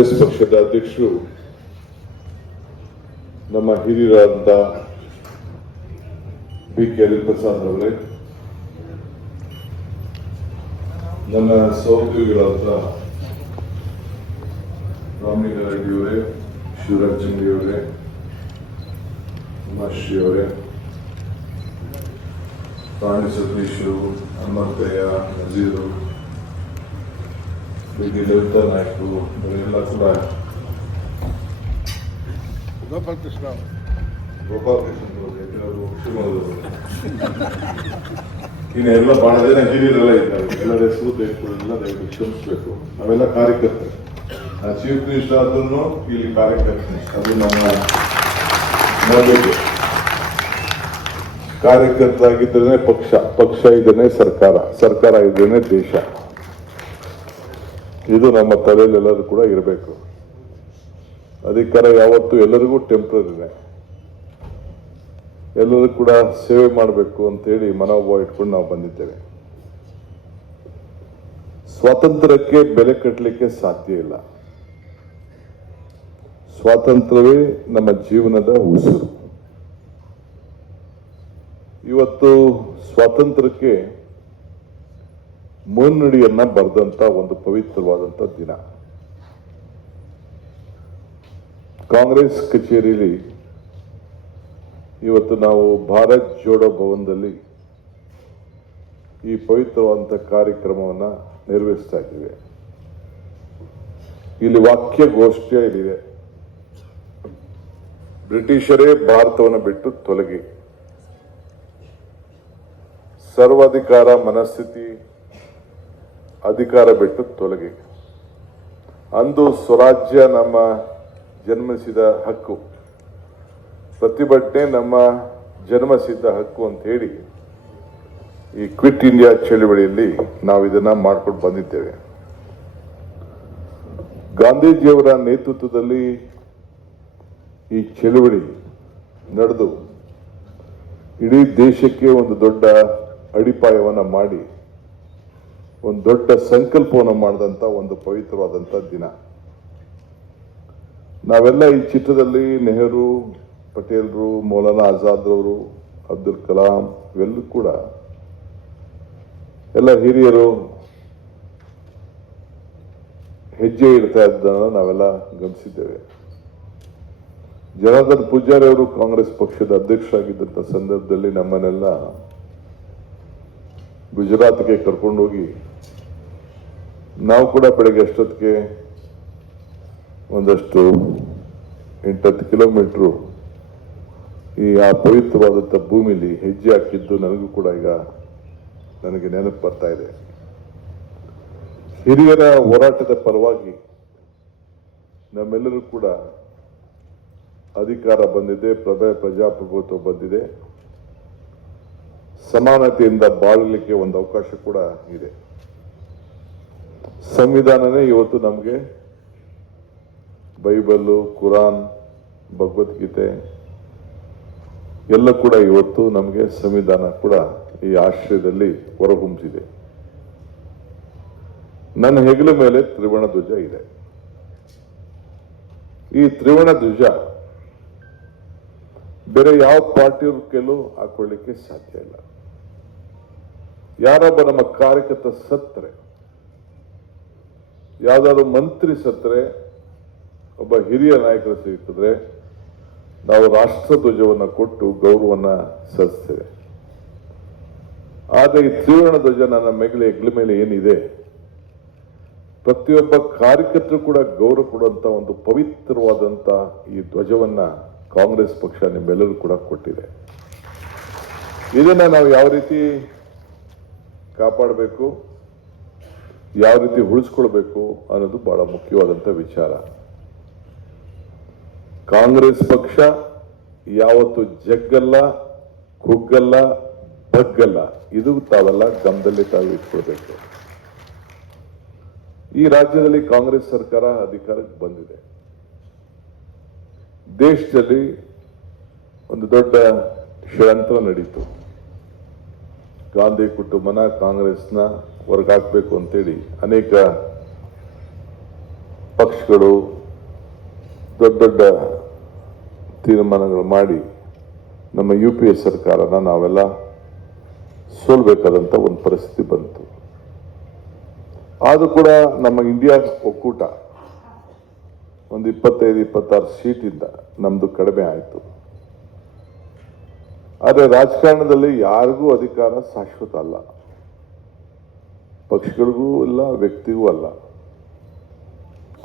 ಕಾಂಗ್ರೆಸ್ ಪಕ್ಷದ ಅಧ್ಯಕ್ಷರು ನಮ್ಮ ಹಿರಿಯರಾದ ಬಿ.ಕೆ. ಹರಿಪ್ರಸಾದ್ ಅವರೇ, ನನ್ನ ಸಹೋದ್ಯೋಗಿಗಳಾದ ರಾಮಲಿಂಗಾರೆಡ್ಡಿ ಅವರೇ, ಶಿವರಾಜ್ ಚಂದ್ರಿ ಅವರೇ, ಉಮಾಶ್ರೀ ಅವರೇ, ಪ್ರಾಣಿ ಸತೀಶರು, ಹನುಮಂತಯ್ಯ, ನಜೀರು, ದೇವತಾ ನಾಯಕರು ಇವರೆಲ್ಲ ಕೂಡ ಗೋಪಾಲಕೃಷ್ಣ ಇನ್ನು ಎಲ್ಲ ಬಹಳ ಜನ ಹಿರಿಯರೆಲ್ಲ ಇದ್ದಾರೆ. ಎಲ್ಲರ ಹೆಸರು ಎಲ್ಲ ದಯವಿಟ್ಟು ಕ್ಷಮಿಸಬೇಕು. ನಾವೆಲ್ಲ ಕಾರ್ಯಕರ್ತರು. ಚೀಫ್ ಮಿನಿಸ್ಟರ್ ಆದ್ರೂ ಇಲ್ಲಿ ಕಾರ್ಯಕರ್ತರು, ಅದು ನಮ್ಮ ನಂಬಿಕೆ. ಕಾರ್ಯಕರ್ತರಾಗಿದ್ದೇನೆ ಪಕ್ಷ, ಪಕ್ಷ ಇದ್ದೇನೆ ಸರ್ಕಾರ, ಸರ್ಕಾರ ಇದ್ದೇನೆ ದೇಶ. ಇದು ನಮ್ಮ ತಲೆಯಲ್ಲಿ ಎಲ್ಲರೂ ಕೂಡ ಇರಬೇಕು. ಅಧಿಕಾರ ಯಾವತ್ತೂ ಎಲ್ಲರಿಗೂ ಟೆಂಪ್ರರಿನೇ, ಎಲ್ಲರೂ ಕೂಡ ಸೇವೆ ಮಾಡಬೇಕು ಅಂತೇಳಿ ಮನೋಭಾವ ಇಟ್ಕೊಂಡು ನಾವು ಬಂದಿದ್ದೇವೆ. ಸ್ವಾತಂತ್ರ್ಯಕ್ಕೆ ಬೆಲೆ ಕಟ್ಟಲಿಕ್ಕೆ ಸಾಧ್ಯ ಇಲ್ಲ. ಸ್ವಾತಂತ್ರ್ಯವೇ ನಮ್ಮ ಜೀವನದ ಉಸಿರು. ಇವತ್ತು ಸ್ವಾತಂತ್ರ್ಯಕ್ಕೆ ಮುನ್ನುಡಿಯನ್ನ ಬರೆದಂತ ಒಂದು ಪವಿತ್ರವಾದಂತ ದಿನ. ಕಾಂಗ್ರೆಸ್ ಕಚೇರಿಯಲ್ಲಿ ಇವತ್ತು ನಾವು ಭಾರತ್ ಜೋಡೋ ಭವನದಲ್ಲಿ ಈ ಪವಿತ್ರವಾದಂಥ ಕಾರ್ಯಕ್ರಮವನ್ನ ನಿರ್ವಹಿಸ್ತಾ ಇದ್ದೀವಿ. ಇಲ್ಲಿ ವಾಕ್ಯ ಗೋಷ್ಠಿಯ ಇಲ್ಲಿದೆ: ಬ್ರಿಟಿಷರೇ ಭಾರತವನ್ನು ಬಿಟ್ಟು ತೊಲಗಿ, ಸರ್ವಾಧಿಕಾರ ಮನಸ್ಥಿತಿ ಅಧಿಕಾರ ಬಿಟ್ಟು ತೊಲಗಿ. ಅಂದು ಸ್ವರಾಜ್ಯ ನಮ್ಮ ಜನ್ಮಿಸಿದ ಹಕ್ಕು, ಪ್ರತಿಭಟನೆ ನಮ್ಮ ಜನ್ಮಸಿದ್ಧ ಹಕ್ಕು ಅಂತ ಹೇಳಿ ಈ ಕ್ವಿಟ್ ಇಂಡಿಯಾ ಚಳವಳಿಯಲ್ಲಿ ನಾವು ಇದನ್ನ ಮಾಡ್ಕೊಂಡು ಬಂದಿದ್ದೇವೆ. ಗಾಂಧೀಜಿಯವರ ನೇತೃತ್ವದಲ್ಲಿ ಈ ಚಳವಳಿ ನಡೆದು ಇಡೀ ದೇಶಕ್ಕೆ ಒಂದು ದೊಡ್ಡ ಅಡಿಪಾಯವನ್ನು ಮಾಡಿ ಒಂದು ದೊಡ್ಡ ಸಂಕಲ್ಪವನ್ನು ಮಾಡಿದಂಥ ಒಂದು ಪವಿತ್ರವಾದಂಥ ದಿನ. ನಾವೆಲ್ಲ ಈ ಚಿತ್ರದಲ್ಲಿ ನೆಹರು, ಪಟೇಲ್ರು, ಮೌಲಾನಾ ಆಜಾದ್ರವರು, ಅಬ್ದುಲ್ ಕಲಾಂ ಇವೆಲ್ಲೂ ಕೂಡ ಎಲ್ಲ ಹಿರಿಯರು ಹೆಜ್ಜೆ ಇಡ್ತಾ ಇದ್ದನ್ನು ನಾವೆಲ್ಲ ಗಮನಿಸಿದ್ದೇವೆ. ಜನಾರ್ದನ್ ಪೂಜಾರಿ ಅವರು ಕಾಂಗ್ರೆಸ್ ಪಕ್ಷದ ಅಧ್ಯಕ್ಷರಾಗಿದ್ದಂಥ ಸಂದರ್ಭದಲ್ಲಿ ನಮ್ಮನ್ನೆಲ್ಲ ಗುಜರಾತ್ಗೆ ಕರ್ಕೊಂಡೋಗಿ ನಾವು ಕೂಡ ಬೆಳಗ್ಗೆ ಅಷ್ಟೊತ್ತಿಗೆ ಒಂದಷ್ಟು 8-10 ಕಿಲೋಮೀಟರ್ ಆ ಪವಿತ್ರವಾದಂಥ ಭೂಮಿಲಿ ಹೆಜ್ಜೆ ಹಾಕಿದ್ದು ನನಗೂ ಕೂಡ ಈಗ ನನಗೆ ನೆನಪು ಬರ್ತಾ ಇದೆ. ಹಿರಿಯರ ಹೋರಾಟದ ಪರವಾಗಿ ನಮ್ಮೆಲ್ಲರೂ ಕೂಡ ಅಧಿಕಾರ ಬಂದಿದೆ, ಪ್ರಜಾಪ್ರಭುತ್ವ ಬಂದಿದೆ, ಸಮಾನತೆಯಿಂದ ಬಾಳಲಿಕ್ಕೆ ಒಂದು ಅವಕಾಶ ಕೂಡ ಇದೆ. ಸಂವಿಧಾನನೇ ಇವತ್ತು ನಮಗೆ ಬೈಬಲ್, ಕುರಾನ್, ಭಗವದ್ಗೀತೆ ಎಲ್ಲ ಕೂಡ ಇವತ್ತು ನಮಗೆ ಸಂವಿಧಾನ ಕೂಡ ಈ ಆಶ್ರಯದಲ್ಲಿ ಹೊರಹೊಮ್ಮಿಸಿದೆ. ನನ್ನ ಹೆಗಲ ಮೇಲೆ ತ್ರಿವರ್ಣ ಧ್ವಜ ಇದೆ. ಈ ತ್ರಿವರ್ಣ ಧ್ವಜ ಬೇರೆ ಯಾವ ಪಾರ್ಟಿಯವ್ರ ಕೈಲೂ ಹಾಕೊಳ್ಳಿಕ್ಕೆ ಸಾಧ್ಯ ಇಲ್ಲ. ಯಾರೊಬ್ಬ ನಮ್ಮ ಕಾರ್ಯಕರ್ತ ಸತ್ತರೆ, ಯಾವ್ದಾದ್ರು ಮಂತ್ರಿ ಸತ್ತರೆ, ಒಬ್ಬ ಹಿರಿಯ ನಾಯಕರು ಸಿಗ್ತಿದ್ರೆ ನಾವು ರಾಷ್ಟ್ರ ಧ್ವಜವನ್ನು ಕೊಟ್ಟು ಗೌರವವನ್ನ ಸಲ್ಲಿಸ್ತೇವೆ. ಆದರೆ ಈ ತ್ರಿವರ್ಣ ಧ್ವಜ ನನ್ನ ಹೆಗಲ ಮೇಲೆ ಏನಿದೆ, ಪ್ರತಿಯೊಬ್ಬ ಕಾರ್ಯಕರ್ತರು ಕೂಡ ಗೌರವ ಕೊಡುವಂತ ಒಂದು ಪವಿತ್ರವಾದಂತ ಈ ಧ್ವಜವನ್ನ ಕಾಂಗ್ರೆಸ್ ಪಕ್ಷ ನಿಮ್ಮೆಲ್ಲರೂ ಕೂಡ ಕೊಟ್ಟಿದೆ. ಇದನ್ನ ನಾವು ಯಾವ ರೀತಿ ಕಾಪಾಡಬೇಕು, ಯಾವ ರೀತಿ ಉಳಿಸ್ಕೊಳ್ಬೇಕು ಅನ್ನೋದು ಬಹಳ ಮುಖ್ಯವಾದಂತ ವಿಚಾರ. ಕಾಂಗ್ರೆಸ್ ಪಕ್ಷ ಯಾವತ್ತು ಜಗ್ಗಲ್ಲ, ಕುಗ್ಗಲ್ಲ, ಬಗ್ಗಲ್ಲ. ಇದು ತಾವೆಲ್ಲ ಗಮನದಲ್ಲಿ ತಾವು ಇಟ್ಕೊಳ್ಬೇಕು. ಈ ರಾಜ್ಯದಲ್ಲಿ ಕಾಂಗ್ರೆಸ್ ಸರ್ಕಾರ ಅಧಿಕಾರಕ್ಕೆ ಬಂದಿದೆ. ದೇಶದಲ್ಲಿ ಒಂದು ದೊಡ್ಡ ಷಡ್ಯಂತ್ರ ನಡೀತು. ಗಾಂಧಿ ಕುಟುಂಬನ ಕಾಂಗ್ರೆಸ್ನ ಹೊರಗಾಕ್ಬೇಕು ಅಂತೇಳಿ ಅನೇಕ ಪಕ್ಷಗಳು ದೊಡ್ಡ ದೊಡ್ಡ ತೀರ್ಮಾನಗಳು ಮಾಡಿ ನಮ್ಮ UPA ಸರ್ಕಾರನ ನಾವೆಲ್ಲ ಸೋಲ್ಬೇಕಾದಂಥ ಒಂದು ಪರಿಸ್ಥಿತಿ ಬಂತು. ಆದರೂ ಕೂಡ ನಮ್ಮ ಇಂಡಿಯಾ ಒಕ್ಕೂಟ ಒಂದು 25-26 ಸೀಟಿಂದ ನಮ್ದು ಕಡಿಮೆ ಆಯಿತು. ಆದರೆ ರಾಜಕಾರಣದಲ್ಲಿ ಯಾರಿಗೂ ಅಧಿಕಾರ ಶಾಶ್ವತ ಅಲ್ಲ, ಪಕ್ಷಗಳಿಗೂ ಇಲ್ಲ, ವ್ಯಕ್ತಿಗೂ ಅಲ್ಲ.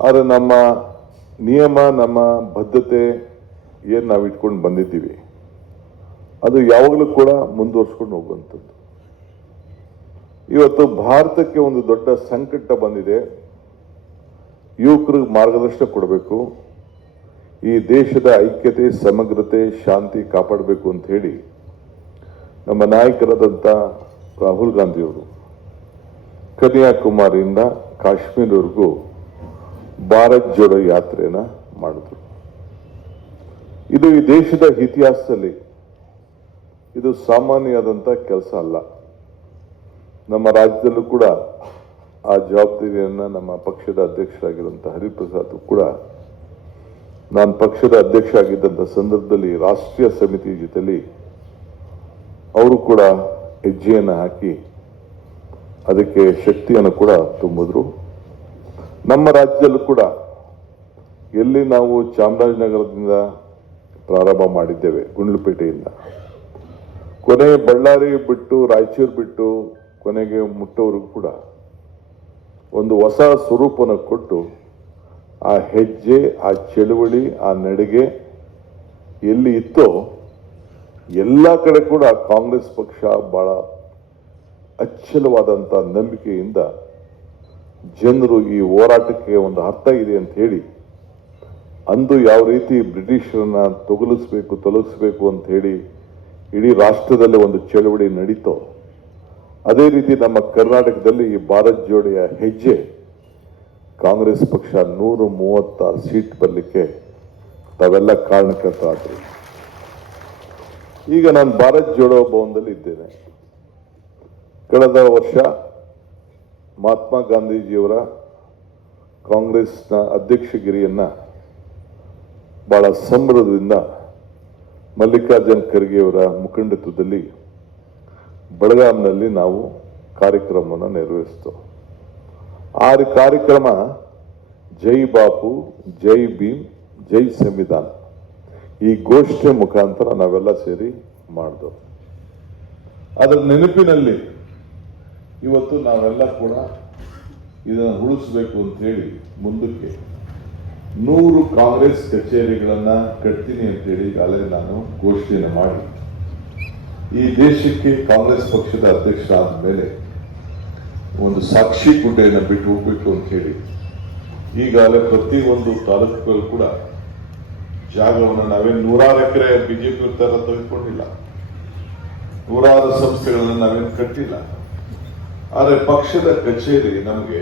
ಆದರೆ ನಮ್ಮ ನಿಯಮ, ನಮ್ಮ ಬದ್ಧತೆ ಏನು ನಾವು ಇಟ್ಕೊಂಡು ಬಂದಿದ್ದೀವಿ ಅದು ಯಾವಾಗಲೂ ಕೂಡ ಮುಂದುವರ್ಸ್ಕೊಂಡು ಹೋಗುವಂಥದ್ದು. ಇವತ್ತು ಭಾರತಕ್ಕೆ ಒಂದು ದೊಡ್ಡ ಸಂಕಟ ಬಂದಿದೆ. ಯುವಕರಿಗೆ ಮಾರ್ಗದರ್ಶನ ಕೊಡಬೇಕು, ಈ ದೇಶದ ಐಕ್ಯತೆ, ಸಮಗ್ರತೆ, ಶಾಂತಿ ಕಾಪಾಡಬೇಕು ಅಂತ ಹೇಳಿ ನಮ್ಮ ನಾಯಕರಾದಂಥ ರಾಹುಲ್ ಗಾಂಧಿಯವರು ಕನ್ಯಾಕುಮಾರಿಯಿಂದ ಕಾಶ್ಮೀರವರೆಗೂ ಭಾರತ್ ಜೋಡೋ ಯಾತ್ರೆನ ಮಾಡಿದ್ರು. ಇದು ಈ ದೇಶದ ಇತಿಹಾಸದಲ್ಲಿ ಇದು ಸಾಮಾನ್ಯವಾದಂಥ ಕೆಲಸ ಅಲ್ಲ. ನಮ್ಮ ರಾಜ್ಯದಲ್ಲೂ ಕೂಡ ಆ ಜವಾಬ್ದಾರಿಯನ್ನು ನಮ್ಮ ಪಕ್ಷದ ಅಧ್ಯಕ್ಷರಾಗಿರುವಂಥ ಹರಿಪ್ರಸಾದ್ ಕೂಡ, ನಾನು ಪಕ್ಷದ ಅಧ್ಯಕ್ಷ ಆಗಿದ್ದಂಥ ಸಂದರ್ಭದಲ್ಲಿ ರಾಷ್ಟ್ರೀಯ ಸಮಿತಿ ಜೊತೆಲಿ ಅವರು ಕೂಡ ಹೆಜ್ಜೆಯನ್ನು ಹಾಕಿ ಅದಕ್ಕೆ ಶಕ್ತಿಯನ್ನು ಕೂಡ ತುಂಬಿದ್ರು. ನಮ್ಮ ರಾಜ್ಯದಲ್ಲೂ ಕೂಡ ಎಲ್ಲಿ ನಾವು ಚಾಮರಾಜನಗರದಿಂದ ಪ್ರಾರಂಭ ಮಾಡಿದ್ದೇವೆ, ಗುಂಡ್ಲುಪೇಟೆಯಿಂದ, ಕೊನೆ ಬಳ್ಳಾರಿ ಬಿಟ್ಟು ರಾಯಚೂರು ಬಿಟ್ಟು ಕೊನೆಗೆ ಮುಟ್ಟೋವರೆಗೂ ಕೂಡ ಒಂದು ಹೊಸ ಸ್ವರೂಪವನ್ನು ಕೊಟ್ಟು ಆ ಹೆಜ್ಜೆ, ಆ ಚಳುವಳಿ, ಆ ನಡಿಗೆ ಎಲ್ಲಿ ಇತ್ತೋ ಎಲ್ಲ ಕಡೆ ಕೂಡ ಕಾಂಗ್ರೆಸ್ ಪಕ್ಷ ಬಹಳ ಅಚ್ಚಲವಾದಂಥ ನಂಬಿಕೆಯಿಂದ ಜನರು ಈ ಹೋರಾಟಕ್ಕೆ ಒಂದು ಅರ್ಥ ಇದೆ ಅಂತ ಹೇಳಿ, ಅಂದು ಯಾವ ರೀತಿ ಬ್ರಿಟಿಷರನ್ನ ತೊಲಗಿಸ್ಬೇಕು ಅಂತ ಹೇಳಿ ಇಡೀ ರಾಷ್ಟ್ರದಲ್ಲೇ ಒಂದು ಚಳವಳಿ ನಡೀತೋ, ಅದೇ ರೀತಿ ನಮ್ಮ ಕರ್ನಾಟಕದಲ್ಲಿ ಈ ಭಾರತ್ ಜೋಡಿಯ ಹೆಜ್ಜೆ ಕಾಂಗ್ರೆಸ್ ಪಕ್ಷ 136 ಸೀಟ್ ಬರಲಿಕ್ಕೆ ತಾವೆಲ್ಲ ಕಾರಣಕರ್ತರಾದರು. ಈಗ ನಾನು ಭಾರತ್ ಜೋಡೋ ಭವನದಲ್ಲಿ ಇದ್ದೇನೆ. ಕಳೆದ ವರ್ಷ ಮಹಾತ್ಮ ಗಾಂಧೀಜಿಯವರ ಕಾಂಗ್ರೆಸ್ನ ಅಧ್ಯಕ್ಷಗಿರಿಯನ್ನ ಬಹಳ ಸಂಭ್ರಮದಿಂದ ಮಲ್ಲಿಕಾರ್ಜುನ್ ಖರ್ಗೆಯವರ ಮುಖಂಡತ್ವದಲ್ಲಿ ಬೆಳಗಾಂನಲ್ಲಿ ನಾವು ಕಾರ್ಯಕ್ರಮವನ್ನು ನೆರವೇರಿಸಿತು. ಆ ಕಾರ್ಯಕ್ರಮ ಜೈ ಬಾಪು, ಜೈ ಭೀಮ್, ಜೈ ಸಂವಿಧಾನ ಈ ಘೋಷಣೆ ಮುಖಾಂತರ ನಾವೆಲ್ಲ ಸೇರಿ ಮಾಡಿದೆವು. ಅದರ ನೆನಪಿನಲ್ಲಿ ಇವತ್ತು ನಾವೆಲ್ಲ ಕೂಡ ಇದನ್ನು ಉಳಿಸಬೇಕು ಅಂತ ಹೇಳಿ ಮುಂದಕ್ಕೆ 100 ಕಾಂಗ್ರೆಸ್ ಕಚೇರಿಗಳನ್ನ ಕಟ್ತೀನಿ ಅಂತೇಳಿ ಈಗಾಗಲೇ ನಾನು ಘೋಷಣೆಯನ್ನು ಮಾಡಿ ಈ ದೇಶಕ್ಕೆ ಕಾಂಗ್ರೆಸ್ ಪಕ್ಷದ ಅಧ್ಯಕ್ಷ ಆದ ಮೇಲೆ ಒಂದು ಸಾಕ್ಷಿ ಗುಡ್ಡೆಯನ್ನು ಬಿಟ್ಟು ಹೋಗ್ಬೇಕು ಅಂತ ಹೇಳಿ ಈಗಾಗಲೇ ಪ್ರತಿಯೊಂದು ತಾಲೂಕುಗಳು ಕೂಡ ಜಾಗವನ್ನು ನಾವೇನು 100 ಎಕರೆ ಬಿಜೆಪಿ ತರ ತೆಗೆದುಕೊಂಡಿಲ್ಲ, 100 ಸಂಸ್ಥೆಗಳನ್ನು ನಾವೇನು ಕಟ್ಟಿಲ್ಲ. ಆದರೆ ಪಕ್ಷದ ಕಚೇರಿ ನಮಗೆ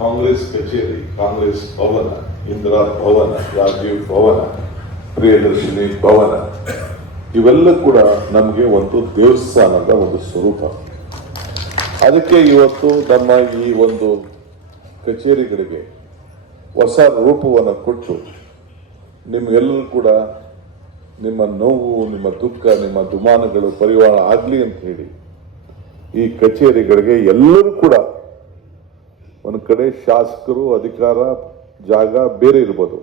ಕಾಂಗ್ರೆಸ್ ಕಚೇರಿ, ಕಾಂಗ್ರೆಸ್ ಭವನ, ಇಂದಿರಾ ಭವನ, ರಾಜೀವ್ ಭವನ, ಪ್ರಿಯದರ್ಶಿನಿ ಭವನ ಇವೆಲ್ಲ ಕೂಡ ನಮಗೆ ಒಂದು ದೇವಸ್ಥಾನದ ಒಂದು ಸ್ವರೂಪ. ಅದಕ್ಕೆ ಇವತ್ತು ನಮ್ಮ ಈ ಒಂದು ಕಚೇರಿಗಳಿಗೆ ಹೊಸ ರೂಪವನ್ನು ಕೊಟ್ಟು ನಿಮಗೆಲ್ಲರೂ ಕೂಡ ನಿಮ್ಮ ನೋವು, ನಿಮ್ಮ ದುಃಖ, ನಿಮ್ಮ ದುಮಾನಗಳು ಪರಿವಾರ ಆಗಲಿ ಅಂತ ಹೇಳಿ ಈ ಕಚೇರಿಗಳಿಗೆ ಎಲ್ಲರೂ ಕೂಡ ಒಂದು ಕಡೆ ಶಾಸಕರು, ಅಧಿಕಾರ, ಜಾಗ ಬೇರೆ ಇರ್ಬೋದು,